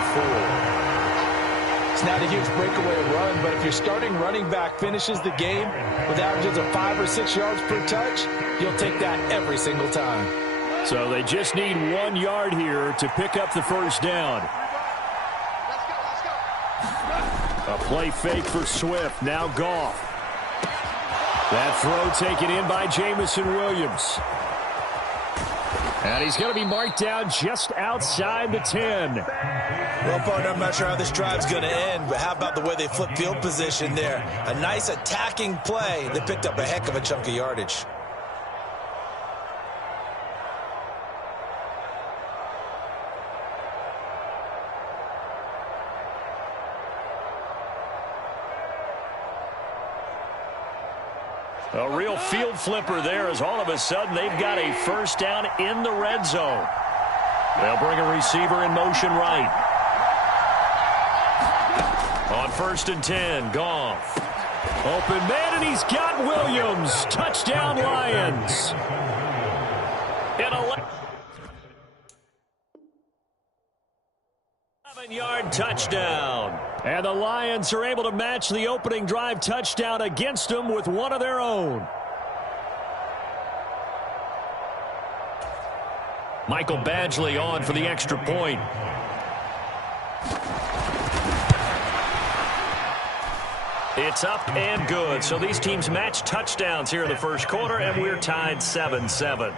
It's not a huge breakaway run, but if your starting running back finishes the game with averages of 5 or 6 yards per touch, you'll take that every single time. So they just need 1 yard here to pick up the first down. A play fake for Swift. Now Goff. That throw taken in by Jamison Williams. And he's going to be marked down just outside the 10. Well, partner, I'm not sure how this drive's going to end, but how about the way they flip field position there? A nice attacking play. They picked up a heck of a chunk of yardage. A real field flipper there as all of a sudden they've got a first down in the red zone. They'll bring a receiver in motion right. On 1st and 10, Goff. Open man, and he's got Williams. Touchdown, Lions. In a 11-yard touchdown. And the Lions are able to match the opening drive touchdown against them with one of their own. Michael Badgley on for the extra point. It's up and good. So these teams match touchdowns here in the first quarter, and we're tied 7-7.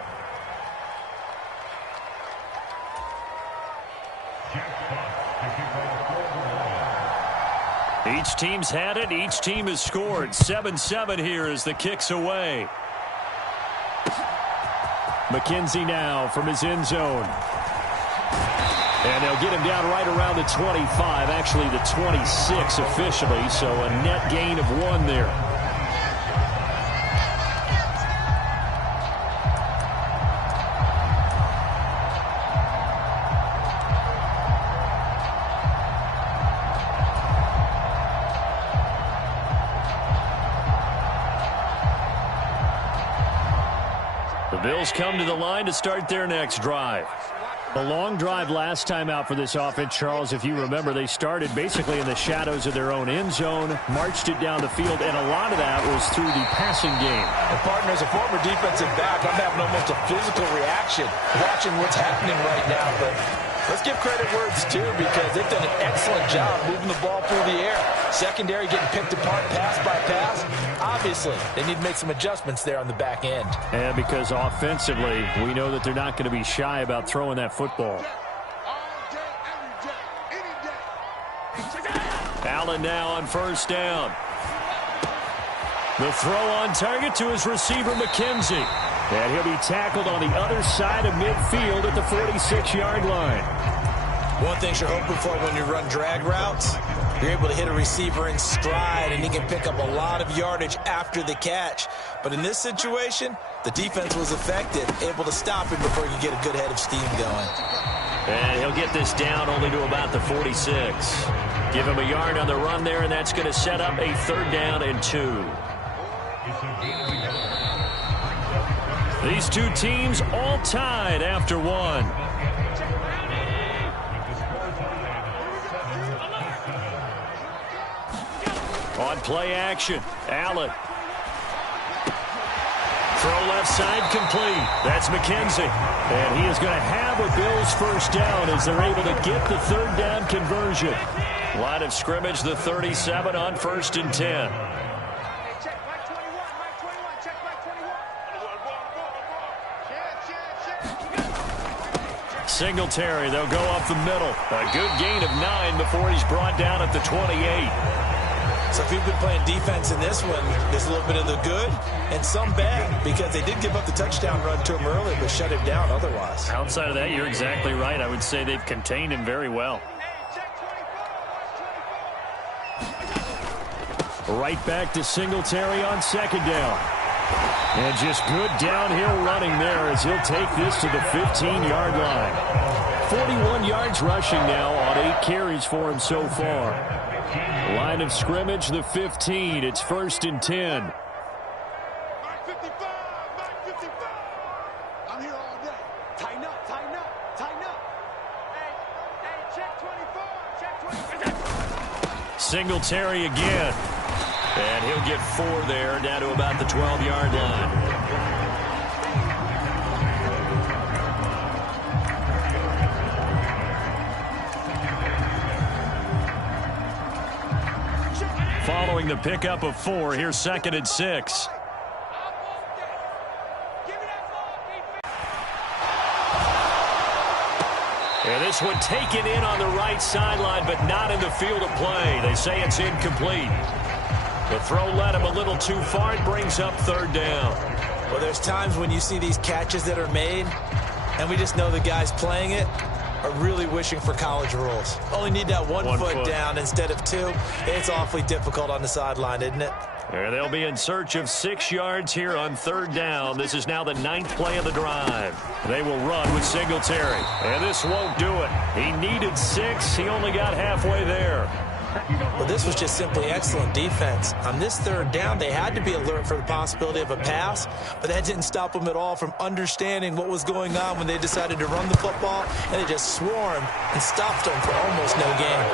Each team's had it. Each team has scored. 7-7 here as the kick's away. McKenzie now from his end zone. And they'll get him down right around the 25, actually the 26 officially, so a net gain of 1 there. The Bills come to the line to start their next drive. A long drive last time out for this offense, Charles. If you remember, they started basically in the shadows of their own end zone, marched it down the field, and a lot of that was through the passing game. And partner, as a former defensive back, I'm having almost a physical reaction watching what's happening right now. But let's give credit where it's due, because they've done an excellent job moving the ball through the air. Secondary getting picked apart pass by pass. Obviously, they need to make some adjustments there on the back end. And because offensively, we know that they're not going to be shy about throwing that football. Allen now on first down. The throw on target to his receiver, McKenzie. And he'll be tackled on the other side of midfield at the 46-yard line. One thing you're hoping for when you run drag routes, you're able to hit a receiver in stride, and he can pick up a lot of yardage after the catch. But in this situation, the defense was effective, able to stop him before he could get a good head of steam going. And he'll get this down only to about the 46. Give him a yard on the run there, and that's going to set up a 3rd down and 2. These two teams all tied after 1. On play action, Allen. Throw left side complete. That's McKenzie. And he is going to have a Bills first down as they're able to get the 3rd down conversion. Line of scrimmage, the 37 on 1st and 10. Singletary, they'll go up the middle. A good gain of 9 before he's brought down at the 28. So if you've been playing defense in this one, there's a little bit of the good and some bad, because they did give up the touchdown run to him early, but shut him down otherwise. Outside of that, you're exactly right. I would say they've contained him very well. Right back to Singletary on 2nd down. And just good downhill running there as he'll take this to the 15-yard line. 41 yards rushing now on 8 carries for him so far. Line of scrimmage, the 15. It's 1st and 10. Mike 55, Mike 55. I'm here all day. Tighten up, tighten up, tighten up. Hey, check 24, check 24. Singletary again. And he'll get 4 there, down to about the 12-yard line. Following the pickup of 4, here's 2nd and 6. And this one taken in on the right sideline, but not in the field of play. They say it's incomplete. The throw led him a little too far. It brings up 3rd down. Well, there's times when you see these catches that are made, and we just know the guys playing it are really wishing for college rules. Only need that one foot down instead of 2. It's awfully difficult on the sideline, isn't it? And they'll be in search of 6 yards here on 3rd down. This is now the 9th play of the drive. They will run with Singletary. And this won't do it. He needed 6. He only got halfway there. Well, this was just simply excellent defense. On this 3rd down, they had to be alert for the possibility of a pass, but that didn't stop them at all from understanding what was going on when they decided to run the football, and they just swarmed and stopped them for almost no gain.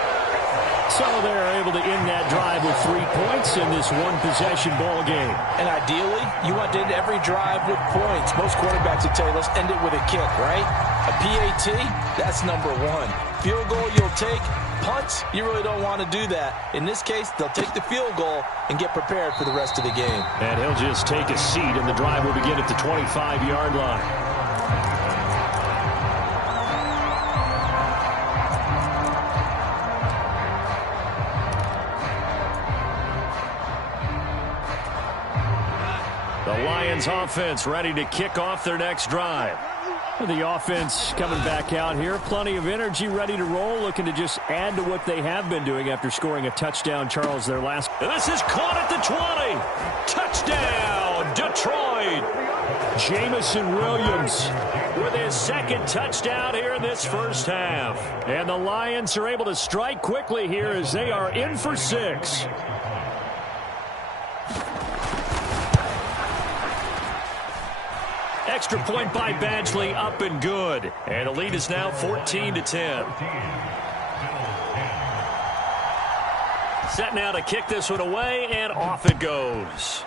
So they're able to end that drive with 3 points in this one-possession ball game. And ideally, you want to end every drive with points. Most quarterbacks would tell you, let's end it with a kick, right? A PAT, that's number 1. Field goal you'll take. Punts, you really don't want to do that. In this case, they'll take the field goal and get prepared for the rest of the game. And he'll just take a seat, and the drive will begin at the 25-yard line. The Lions offense ready to kick off their next drive. The offense coming back out here. Plenty of energy, ready to roll, looking to just add to what they have been doing after scoring a touchdown, Charles, their last. This is caught at the 20. Touchdown, Detroit. Jamison Williams with his 2nd touchdown here in this first half. And the Lions are able to strike quickly here as they are in for 6. Extra point by Badgley, up and good. And the lead is now 14-10. Set now to kick this one away, and off it goes.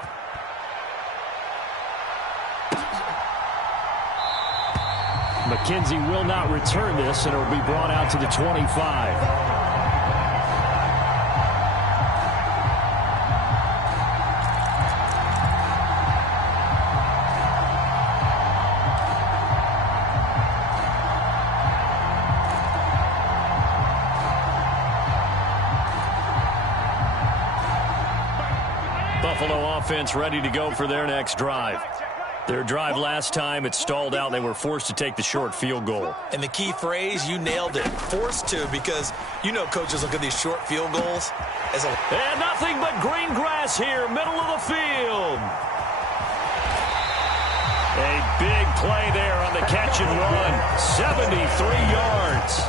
McKenzie will not return this, and it will be brought out to the 25. Buffalo offense ready to go for their next drive. Their drive last time, it stalled out. They were forced to take the short field goal. And the key phrase, you nailed it. Forced to, because you know coaches look at these short field goals as a... And nothing but green grass here, middle of the field. A big play there on the catch and run. 73 yards.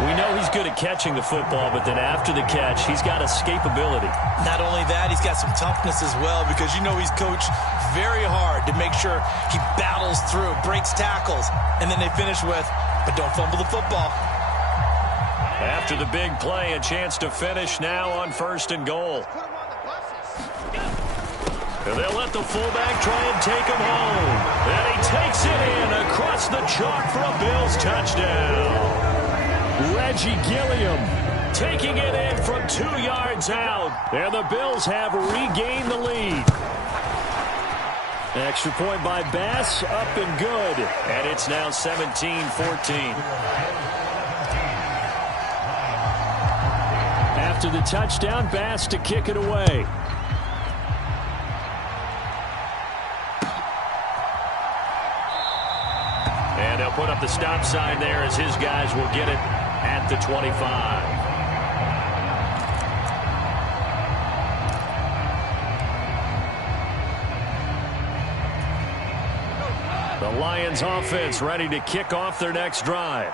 We know he's good at catching the football, but then after the catch, he's got escapability. Not only that, he's got some toughness as well, because you know he's coached very hard to make sure he battles through, breaks tackles, and then they finish with, but don't fumble the football. After the big play, a chance to finish now on 1st and goal. And they'll let the fullback try and take him home. And he takes it in across the chalk for a Bills touchdown. Reggie Gilliam taking it in from 2 yards out. And the Bills have regained the lead. Extra point by Bass, up and good. And it's now 17-14. After the touchdown, Bass to kick it away. And they'll put up the stop sign there as his guys will get it at the 25. The Lions offense ready to kick off their next drive.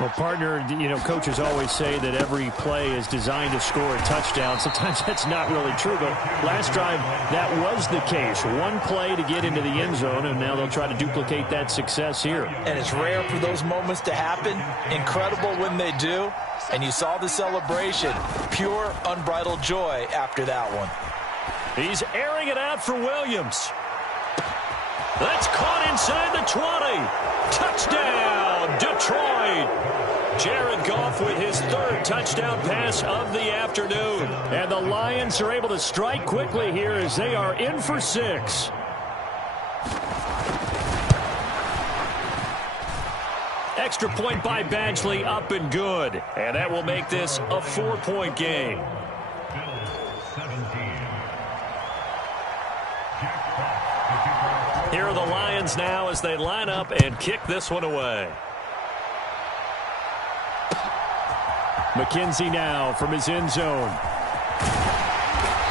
Well, partner, you know, coaches always say that every play is designed to score a touchdown. Sometimes that's not really true, but last drive, that was the case. One play to get into the end zone, and now they'll try to duplicate that success here. And it's rare for those moments to happen. Incredible when they do. And you saw the celebration. Pure, unbridled joy after that one. He's airing it out for Williams. That's caught inside the 20. Touchdown, Detroit. Jared Goff with his 3rd touchdown pass of the afternoon. And the Lions are able to strike quickly here as they are in for 6. Extra point by Badgley, up and good. And that will make this a 4-point game. Here are the Lions now as they line up and kick this one away. McKenzie now from his end zone.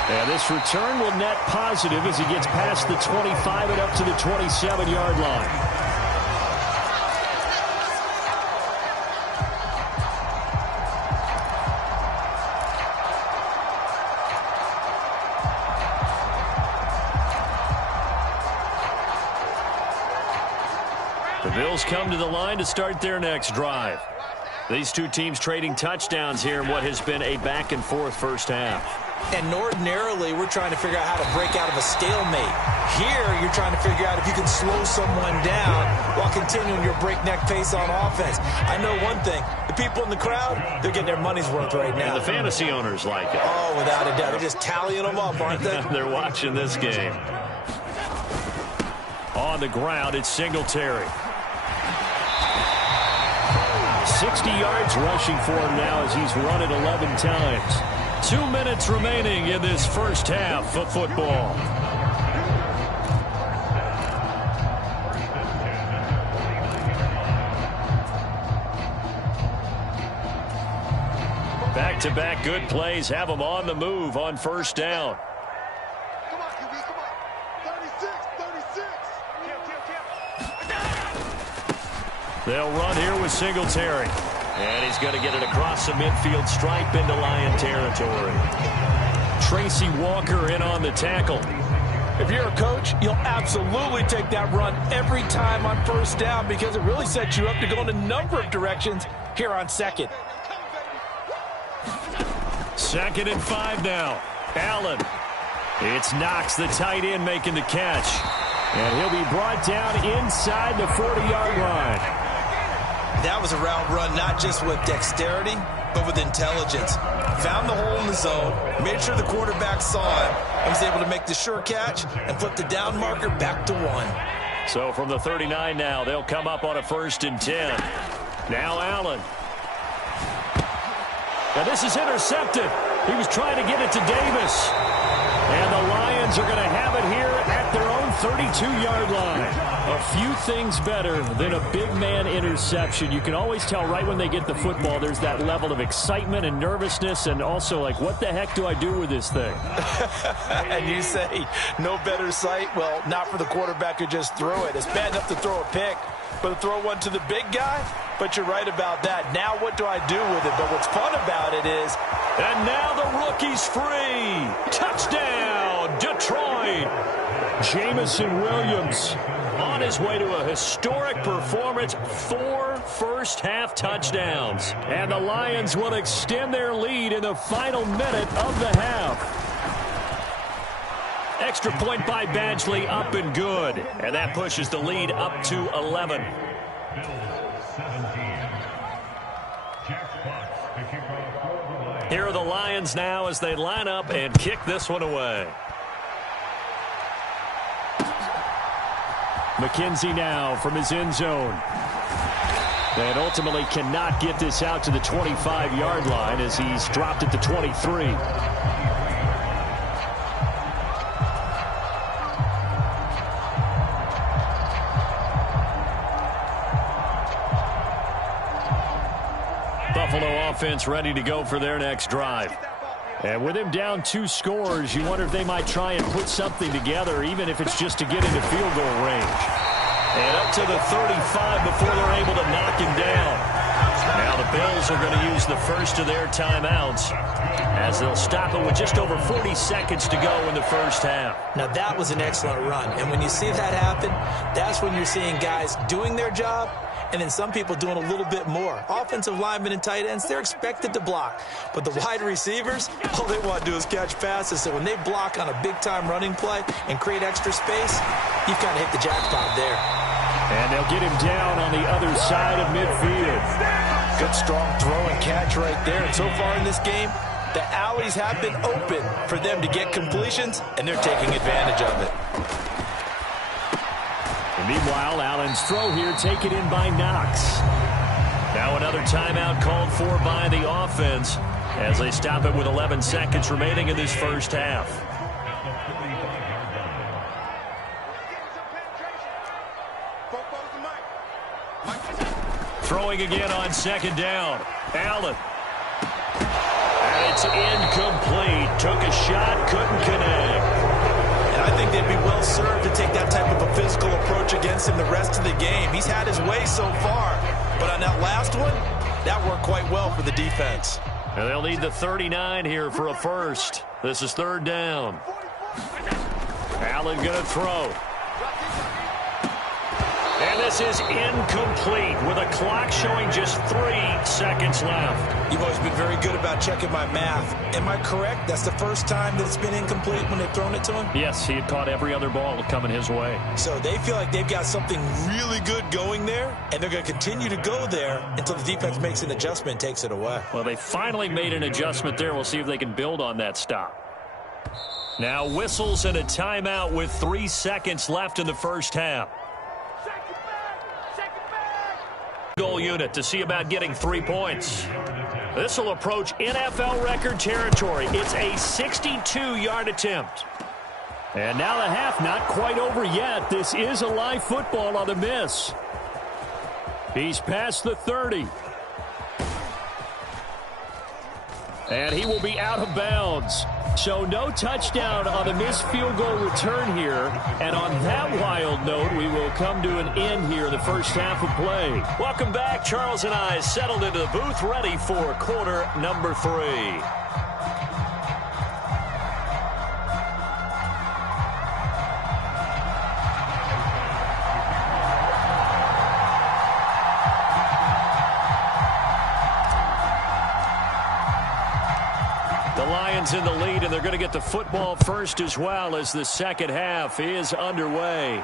And this return will net positive as he gets past the 25 and up to the 27-yard line. The Bills come to the line to start their next drive. These two teams trading touchdowns here in what has been a back-and-forth first half. And ordinarily, we're trying to figure out how to break out of a stalemate. Here, you're trying to figure out if you can slow someone down while continuing your breakneck pace on offense. I know one thing. The people in the crowd, they're getting their money's worth right now. And the fantasy owners like it. Oh, without a doubt. They're just tallying them up, aren't they? They're watching this game. On the ground, it's Singletary. 60 yards rushing for him now as he's run it 11 times. 2 minutes remaining in this first half of football. Back-to-back good plays have them on the move on first down. Come on, QB, come on. 36. They'll run here with Singletary. And he's going to get it across the midfield stripe into Lion territory. Tracy Walker in on the tackle. If you're a coach, you'll absolutely take that run every time on first down because it really sets you up to go in a number of directions here on second. 2nd and 5 now. Allen. It's Knox, the tight end, making the catch. And he'll be brought down inside the 40-yard line. That was a route run, not just with dexterity, but with intelligence. Found the hole in the zone, made sure the quarterback saw it, and was able to make the sure catch and flip the down marker back to 1. So from the 39 now, they'll come up on a 1st and 10. Now Allen. Now this is intercepted. He was trying to get it to Davis. And the Lions are going to have it here at their own 32-yard line. A few things better than a big man interception. You can always tell right when they get the football, there's that level of excitement and nervousness and also like, what the heck do I do with this thing? And you say, no better sight? Well, not for the quarterback who just threw it. It's bad enough to throw a pick, but to throw one to the big guy? But you're right about that. Now what do I do with it? But what's fun about it is... And now the rookie's free. Touchdown, Detroit. Jamison Williams on his way to a historic performance. 4 first-half touchdowns. And the Lions will extend their lead in the final minute of the half. Extra point by Badgley, up and good. And that pushes the lead up to 11. Here are the Lions now as they line up and kick this one away. McKenzie now from his end zone. And ultimately cannot get this out to the 25-yard line as he's dropped it to 23. Buffalo offense ready to go for their next drive. And with him down 2 scores, you wonder if they might try and put something together, even if it's just to get into field goal range. And up to the 35 before they're able to knock him down. Now the Bills are going to use the first of their timeouts as they'll stop it with just over 40 seconds to go in the first half. Now that was an excellent run. And when you see that happen, that's when you're seeing guys doing their job and then some people doing a little bit more. Offensive linemen and tight ends, they're expected to block. But the wide receivers, all they want to do is catch passes. So when they block on a big-time running play and create extra space, you've kind of hit the jackpot there. And they'll get him down on the other side of midfield. Good, strong throw and catch right there. And so far in this game, the alleys have been open for them to get completions, and they're taking advantage of it. And meanwhile, Allen's throw here taken in by Knox. Now another timeout called for by the offense as they stop it with 11 seconds remaining in this first half. Throwing again on 2nd down. Allen. And it's incomplete. Took a shot, couldn't connect. And I think they'd be well served to take that type of a physical approach against him the rest of the game. He's had his way so far, but on that last one, that worked quite well for the defense. And they'll need the 39 here for a first. This is 3rd down. Allen going to throw. And this is incomplete with a clock showing just 3 seconds left. You've always been very good about checking my math. Am I correct? That's the first time that it's been incomplete when they've thrown it to him? Yes, he had caught every other ball coming his way. So they feel like they've got something really good going there, and they're going to continue to go there until the defense makes an adjustment and takes it away. Well, they finally made an adjustment there. We'll see if they can build on that stop. Now whistles and a timeout with 3 seconds left in the first half. Goal unit to see about getting 3 points. This will approach NFL record territory. It's a 62-yard attempt. And now the half not quite over yet. This is a live football on the miss. He's past the 30. And he will be out of bounds. So no touchdown on the missed field goal return here. And on that wild note, we will come to an end here in the first half of play. Welcome back. Charles and I settled into the booth ready for quarter number 3. Lions in the lead, and they're going to get the football first as well as the second half is underway.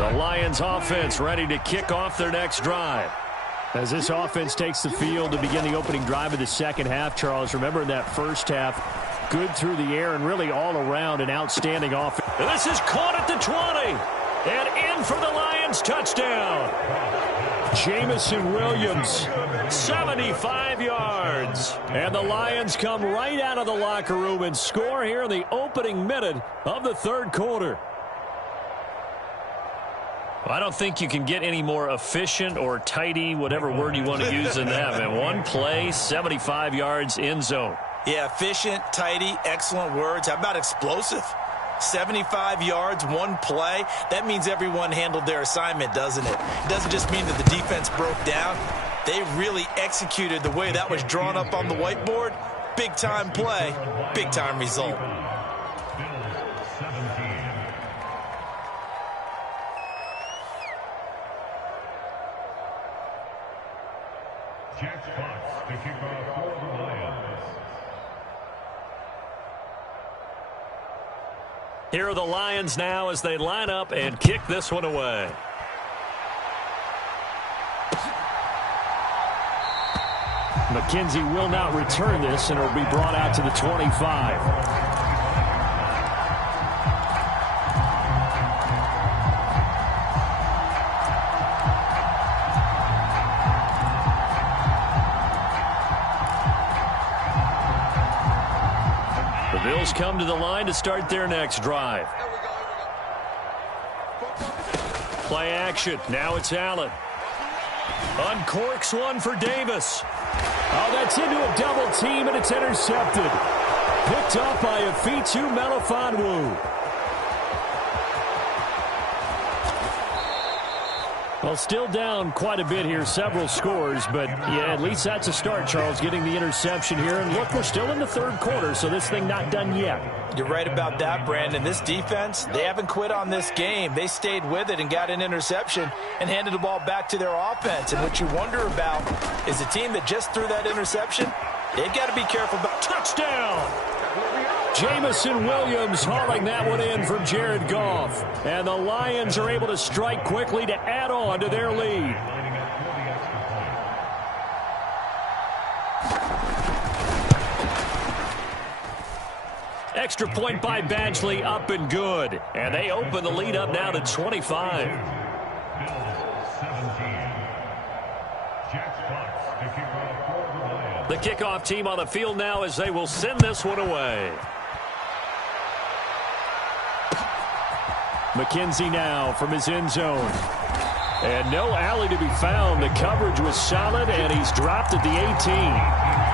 The Lions offense ready to kick off their next drive. As this offense takes the field to begin the opening drive of the second half, Charles, remember in that first half, good through the air and really all around an outstanding offense. This is caught at the 20 and in for the Lions touchdown. Jamison Williams, 75 yards. And the Lions come right out of the locker room and score here in the opening minute of the third quarter. I don't think you can get any more efficient or tidy, whatever word you want to use in that, man. One play, 75 yards, end zone. Yeah, efficient, tidy, excellent words. How about explosive? 75 yards, one play. That means everyone handled their assignment, doesn't it? It doesn't just mean that the defense broke down. They really executed the way that was drawn up on the whiteboard. Big-time play, big-time result. Jets box to kick off for the Lions. Here are the Lions now as they line up and kick this one away. McKenzie will not return this, and it will be brought out to the 25. Bills come to the line to start their next drive. Play action. Now it's Allen. Uncorks one for Davis. Oh, that's into a double team, and it's intercepted. Picked up by Afitu Melifonwu. Well, still down quite a bit here, several scores, but yeah, at least that's a start, Charles, getting the interception here. And look, we're still in the third quarter, so this thing not done yet. You're right about that, Brandon. This defense, they haven't quit on this game. They stayed with it and got an interception and handed the ball back to their offense. And what you wonder about is a team that just threw that interception, they've got to be careful about touchdown. Jamison Williams hauling that one in from Jared Goff. And the Lions are able to strike quickly to add on to their lead. Extra point by Badgley, up and good. And they open the lead up now to 25. The kickoff team on the field now as they will send this one away. McKenzie now from his end zone. And no alley to be found. The coverage was solid, and he's dropped at the 18.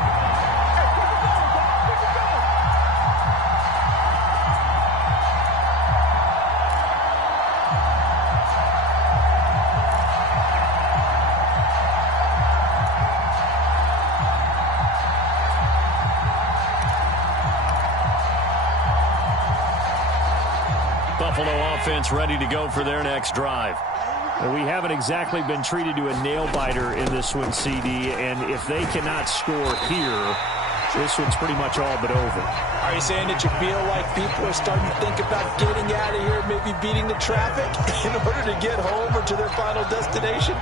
Buffalo offense ready to go for their next drive. Well, we haven't exactly been treated to a nail-biter in this one, CD, and if they cannot score here, this one's pretty much all but over. Are you saying that you feel like people are starting to think about getting out of here, maybe beating the traffic in order to get home or to their final destination?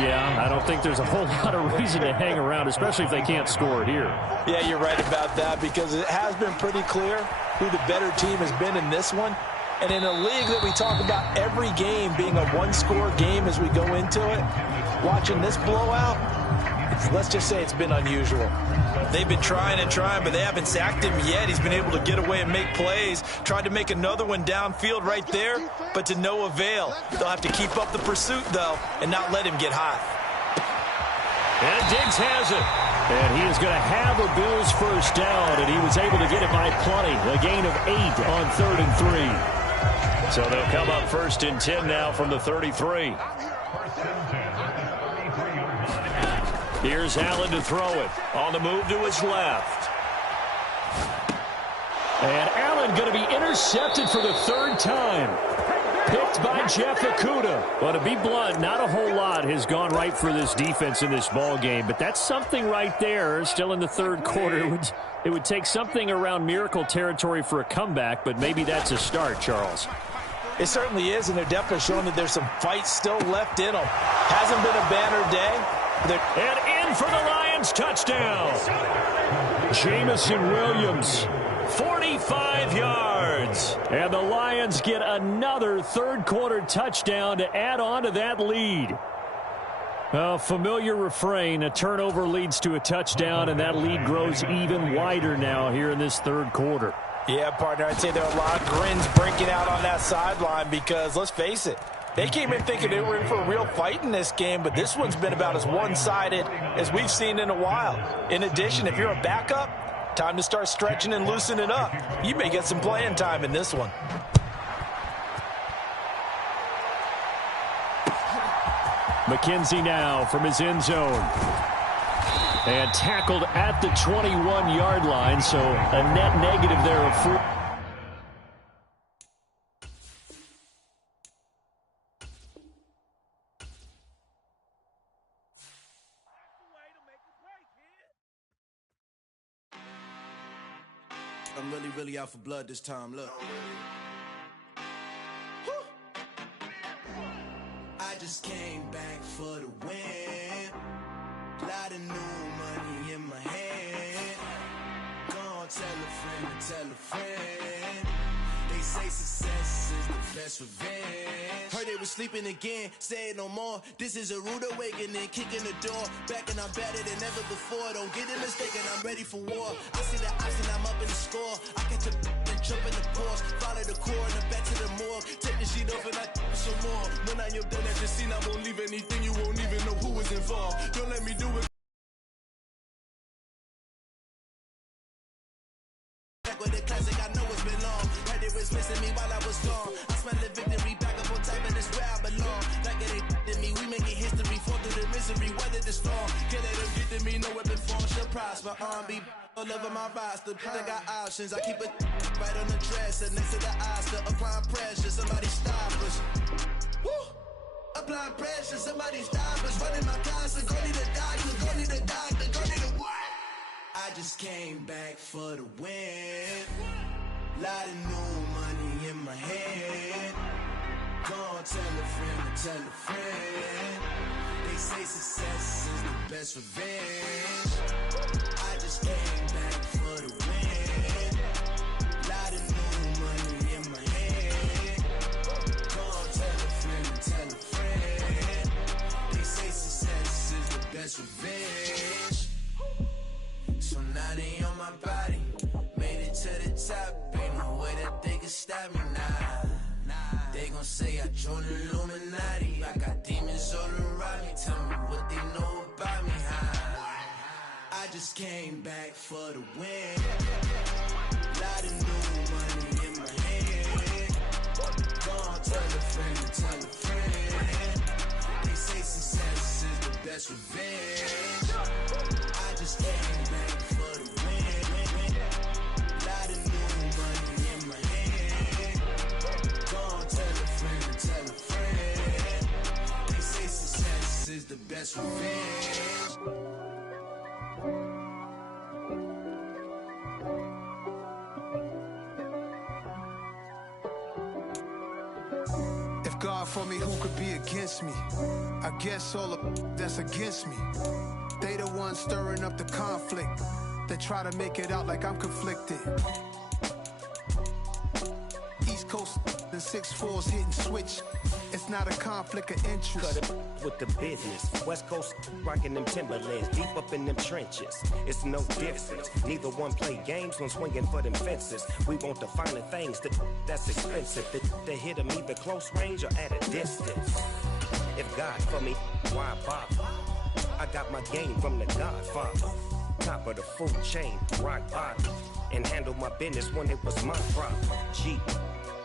Yeah, I don't think there's a whole lot of reason to hang around, especially if they can't score here. Yeah, you're right about that, because it has been pretty clear who the better team has been in this one. And in a league that we talk about every game being a one-score game as we go into it, watching this blowout, let's just say it's been unusual. They've been trying and trying, but they haven't sacked him yet. He's been able to get away and make plays. Tried to make another one downfield right there, but to no avail. They'll have to keep up the pursuit, though, and not let him get hot. And Diggs has it. And he is going to have a Bills first down, and he was able to get it by plenty. A gain of 8 on 3rd and 3. So they'll come up 1st and 10 now from the 33. Here's Allen to throw it. On the move to his left. And Allen going to be intercepted for the 3rd time. Picked by Jeff Okudah. Well, to be blunt, not a whole lot has gone right for this defense in this ball game, but that's something right there. Still in the 3rd quarter. It would take something around miracle territory for a comeback, but maybe that's a start, Charles. It certainly is, and they're definitely showing that there's some fight still left in them. Hasn't been a banner day. And in for the Lions, touchdown. Jamison Williams, 45 yards. And the Lions get another 3rd quarter touchdown to add on to that lead. A familiar refrain, a turnover leads to a touchdown, and that lead grows even wider now here in this 3rd quarter. Yeah, partner, I'd say there are a lot of grins breaking out on that sideline because, let's face it, They came in thinking they were in for a real fight in this game, but this one's been about as one-sided as we've seen in a while. In addition, if you're a backup, time to start stretching and loosening up. You may get some playing time in this one. McKenzie now from his end zone. And tackled at the 21-yard line, so a net negative there of 4. I'm really out for blood this time, look. I just came back for the win. Lot of new money in my hand. Gonna tell a friend to tell a friend. They say success is the best revenge. Heard they was sleeping again, say it no more. This is a rude awakening, kicking the door. Back and I'm better than ever before. Don't get it mistaken, I'm ready for war. I see the option, I'm up in the score. I catch a and jump in the course. Follow the core and the back to the morgue. Take the sheet off and I some more. When I am done at the scene, I won't leave anything. You won't even know who was involved. Don't let me do it. Back with the classic, I know it's been long. Heard it was missing me while I was gone. I smell the victory back up on top, and it's where I belong. Like it ain't to me, we making history. Fall through the misery, weather the storm. Can't let them get to me, no weapon form shall prosper. R&B all over my roster. I got options, I keep it right on the dresser. Next to the Oscar, applying pressure. Somebody stop us. Woo! Applying pressure, somebody stop us. Running my closet, go need a doctor, go need a doctor, go need a what? I just came back for the win. Lot of new money in my hand. Gonna tell a friend to tell a friend. They say success is the best revenge. I just came back for the win. Lot of new money in my hand. Gonna tell a friend to tell a friend. They say success is the best revenge. So now they on my body. Made it to the top. Ain't no way that they can stop me now. They gon' say I joined the Illuminati. I got demons all around me. Tell me what they know about me, huh? I just came back for the win. Lot of new money in my hand. Gonna tell a friend to tell a friend. They say success is the best revenge. I just came back for the win. Lot of new money in my hand. Gonna tell a friend to tell a friend. They say success is the best revenge. If God for me, who could be against me? I guess all of that's against me. They the ones stirring up the conflict. They try to make it out like I'm conflicted. East Coast and 6'4's hitting switch. It's not a conflict of interest. Cut it with the business. West Coast rocking them Timberlands, deep up in them trenches. It's no difference. Neither one play games when swinging for them fences. We want the finer things that's expensive. That hit them either close range or at a distance. If God for me, why bother? I got my game from the Godfather. Top of the food chain, rock bottom. And handle my business when it was my problem. G.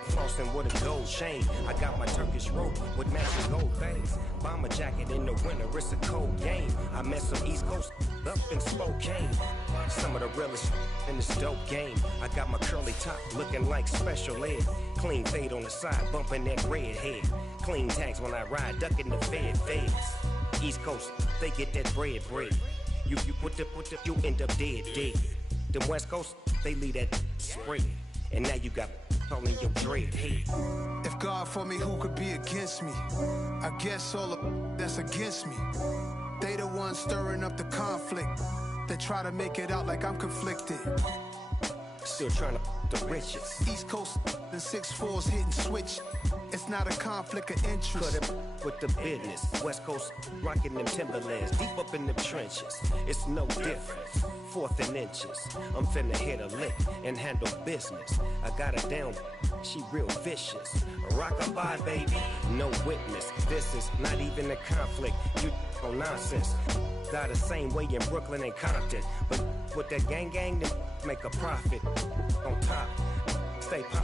Flossing with a gold chain. I got my Turkish rope with matching gold things. Bomber jacket in the winter, it's a cold game. I met some East Coast up in Spokane. Some of the realest in this dope game. I got my curly top looking like special ed. Clean fade on the side, bumping that red head. Clean tags when I ride, ducking the feds. East Coast, they get that bread. You you end up dead. Them West Coast, they leave that spread. And now you got all in your dread head. If God for me, who could be against me? I guess all of that's against me. They the ones stirring up the conflict. They try to make it out like I'm conflicted. Still trying to the riches. East Coast and 6'4's hitting switch. It's not a conflict of interest. Cut it with the business. West Coast rocking them Timberlands, deep up in them trenches. It's no difference. 4th and inches. I'm finna hit a lick and handle business. I got her down, she real vicious. Rockabye, baby, no witness. This is not even a conflict. You on nonsense. Got the same way in Brooklyn and Compton. But with that gang, then make a profit. On top, stay pop.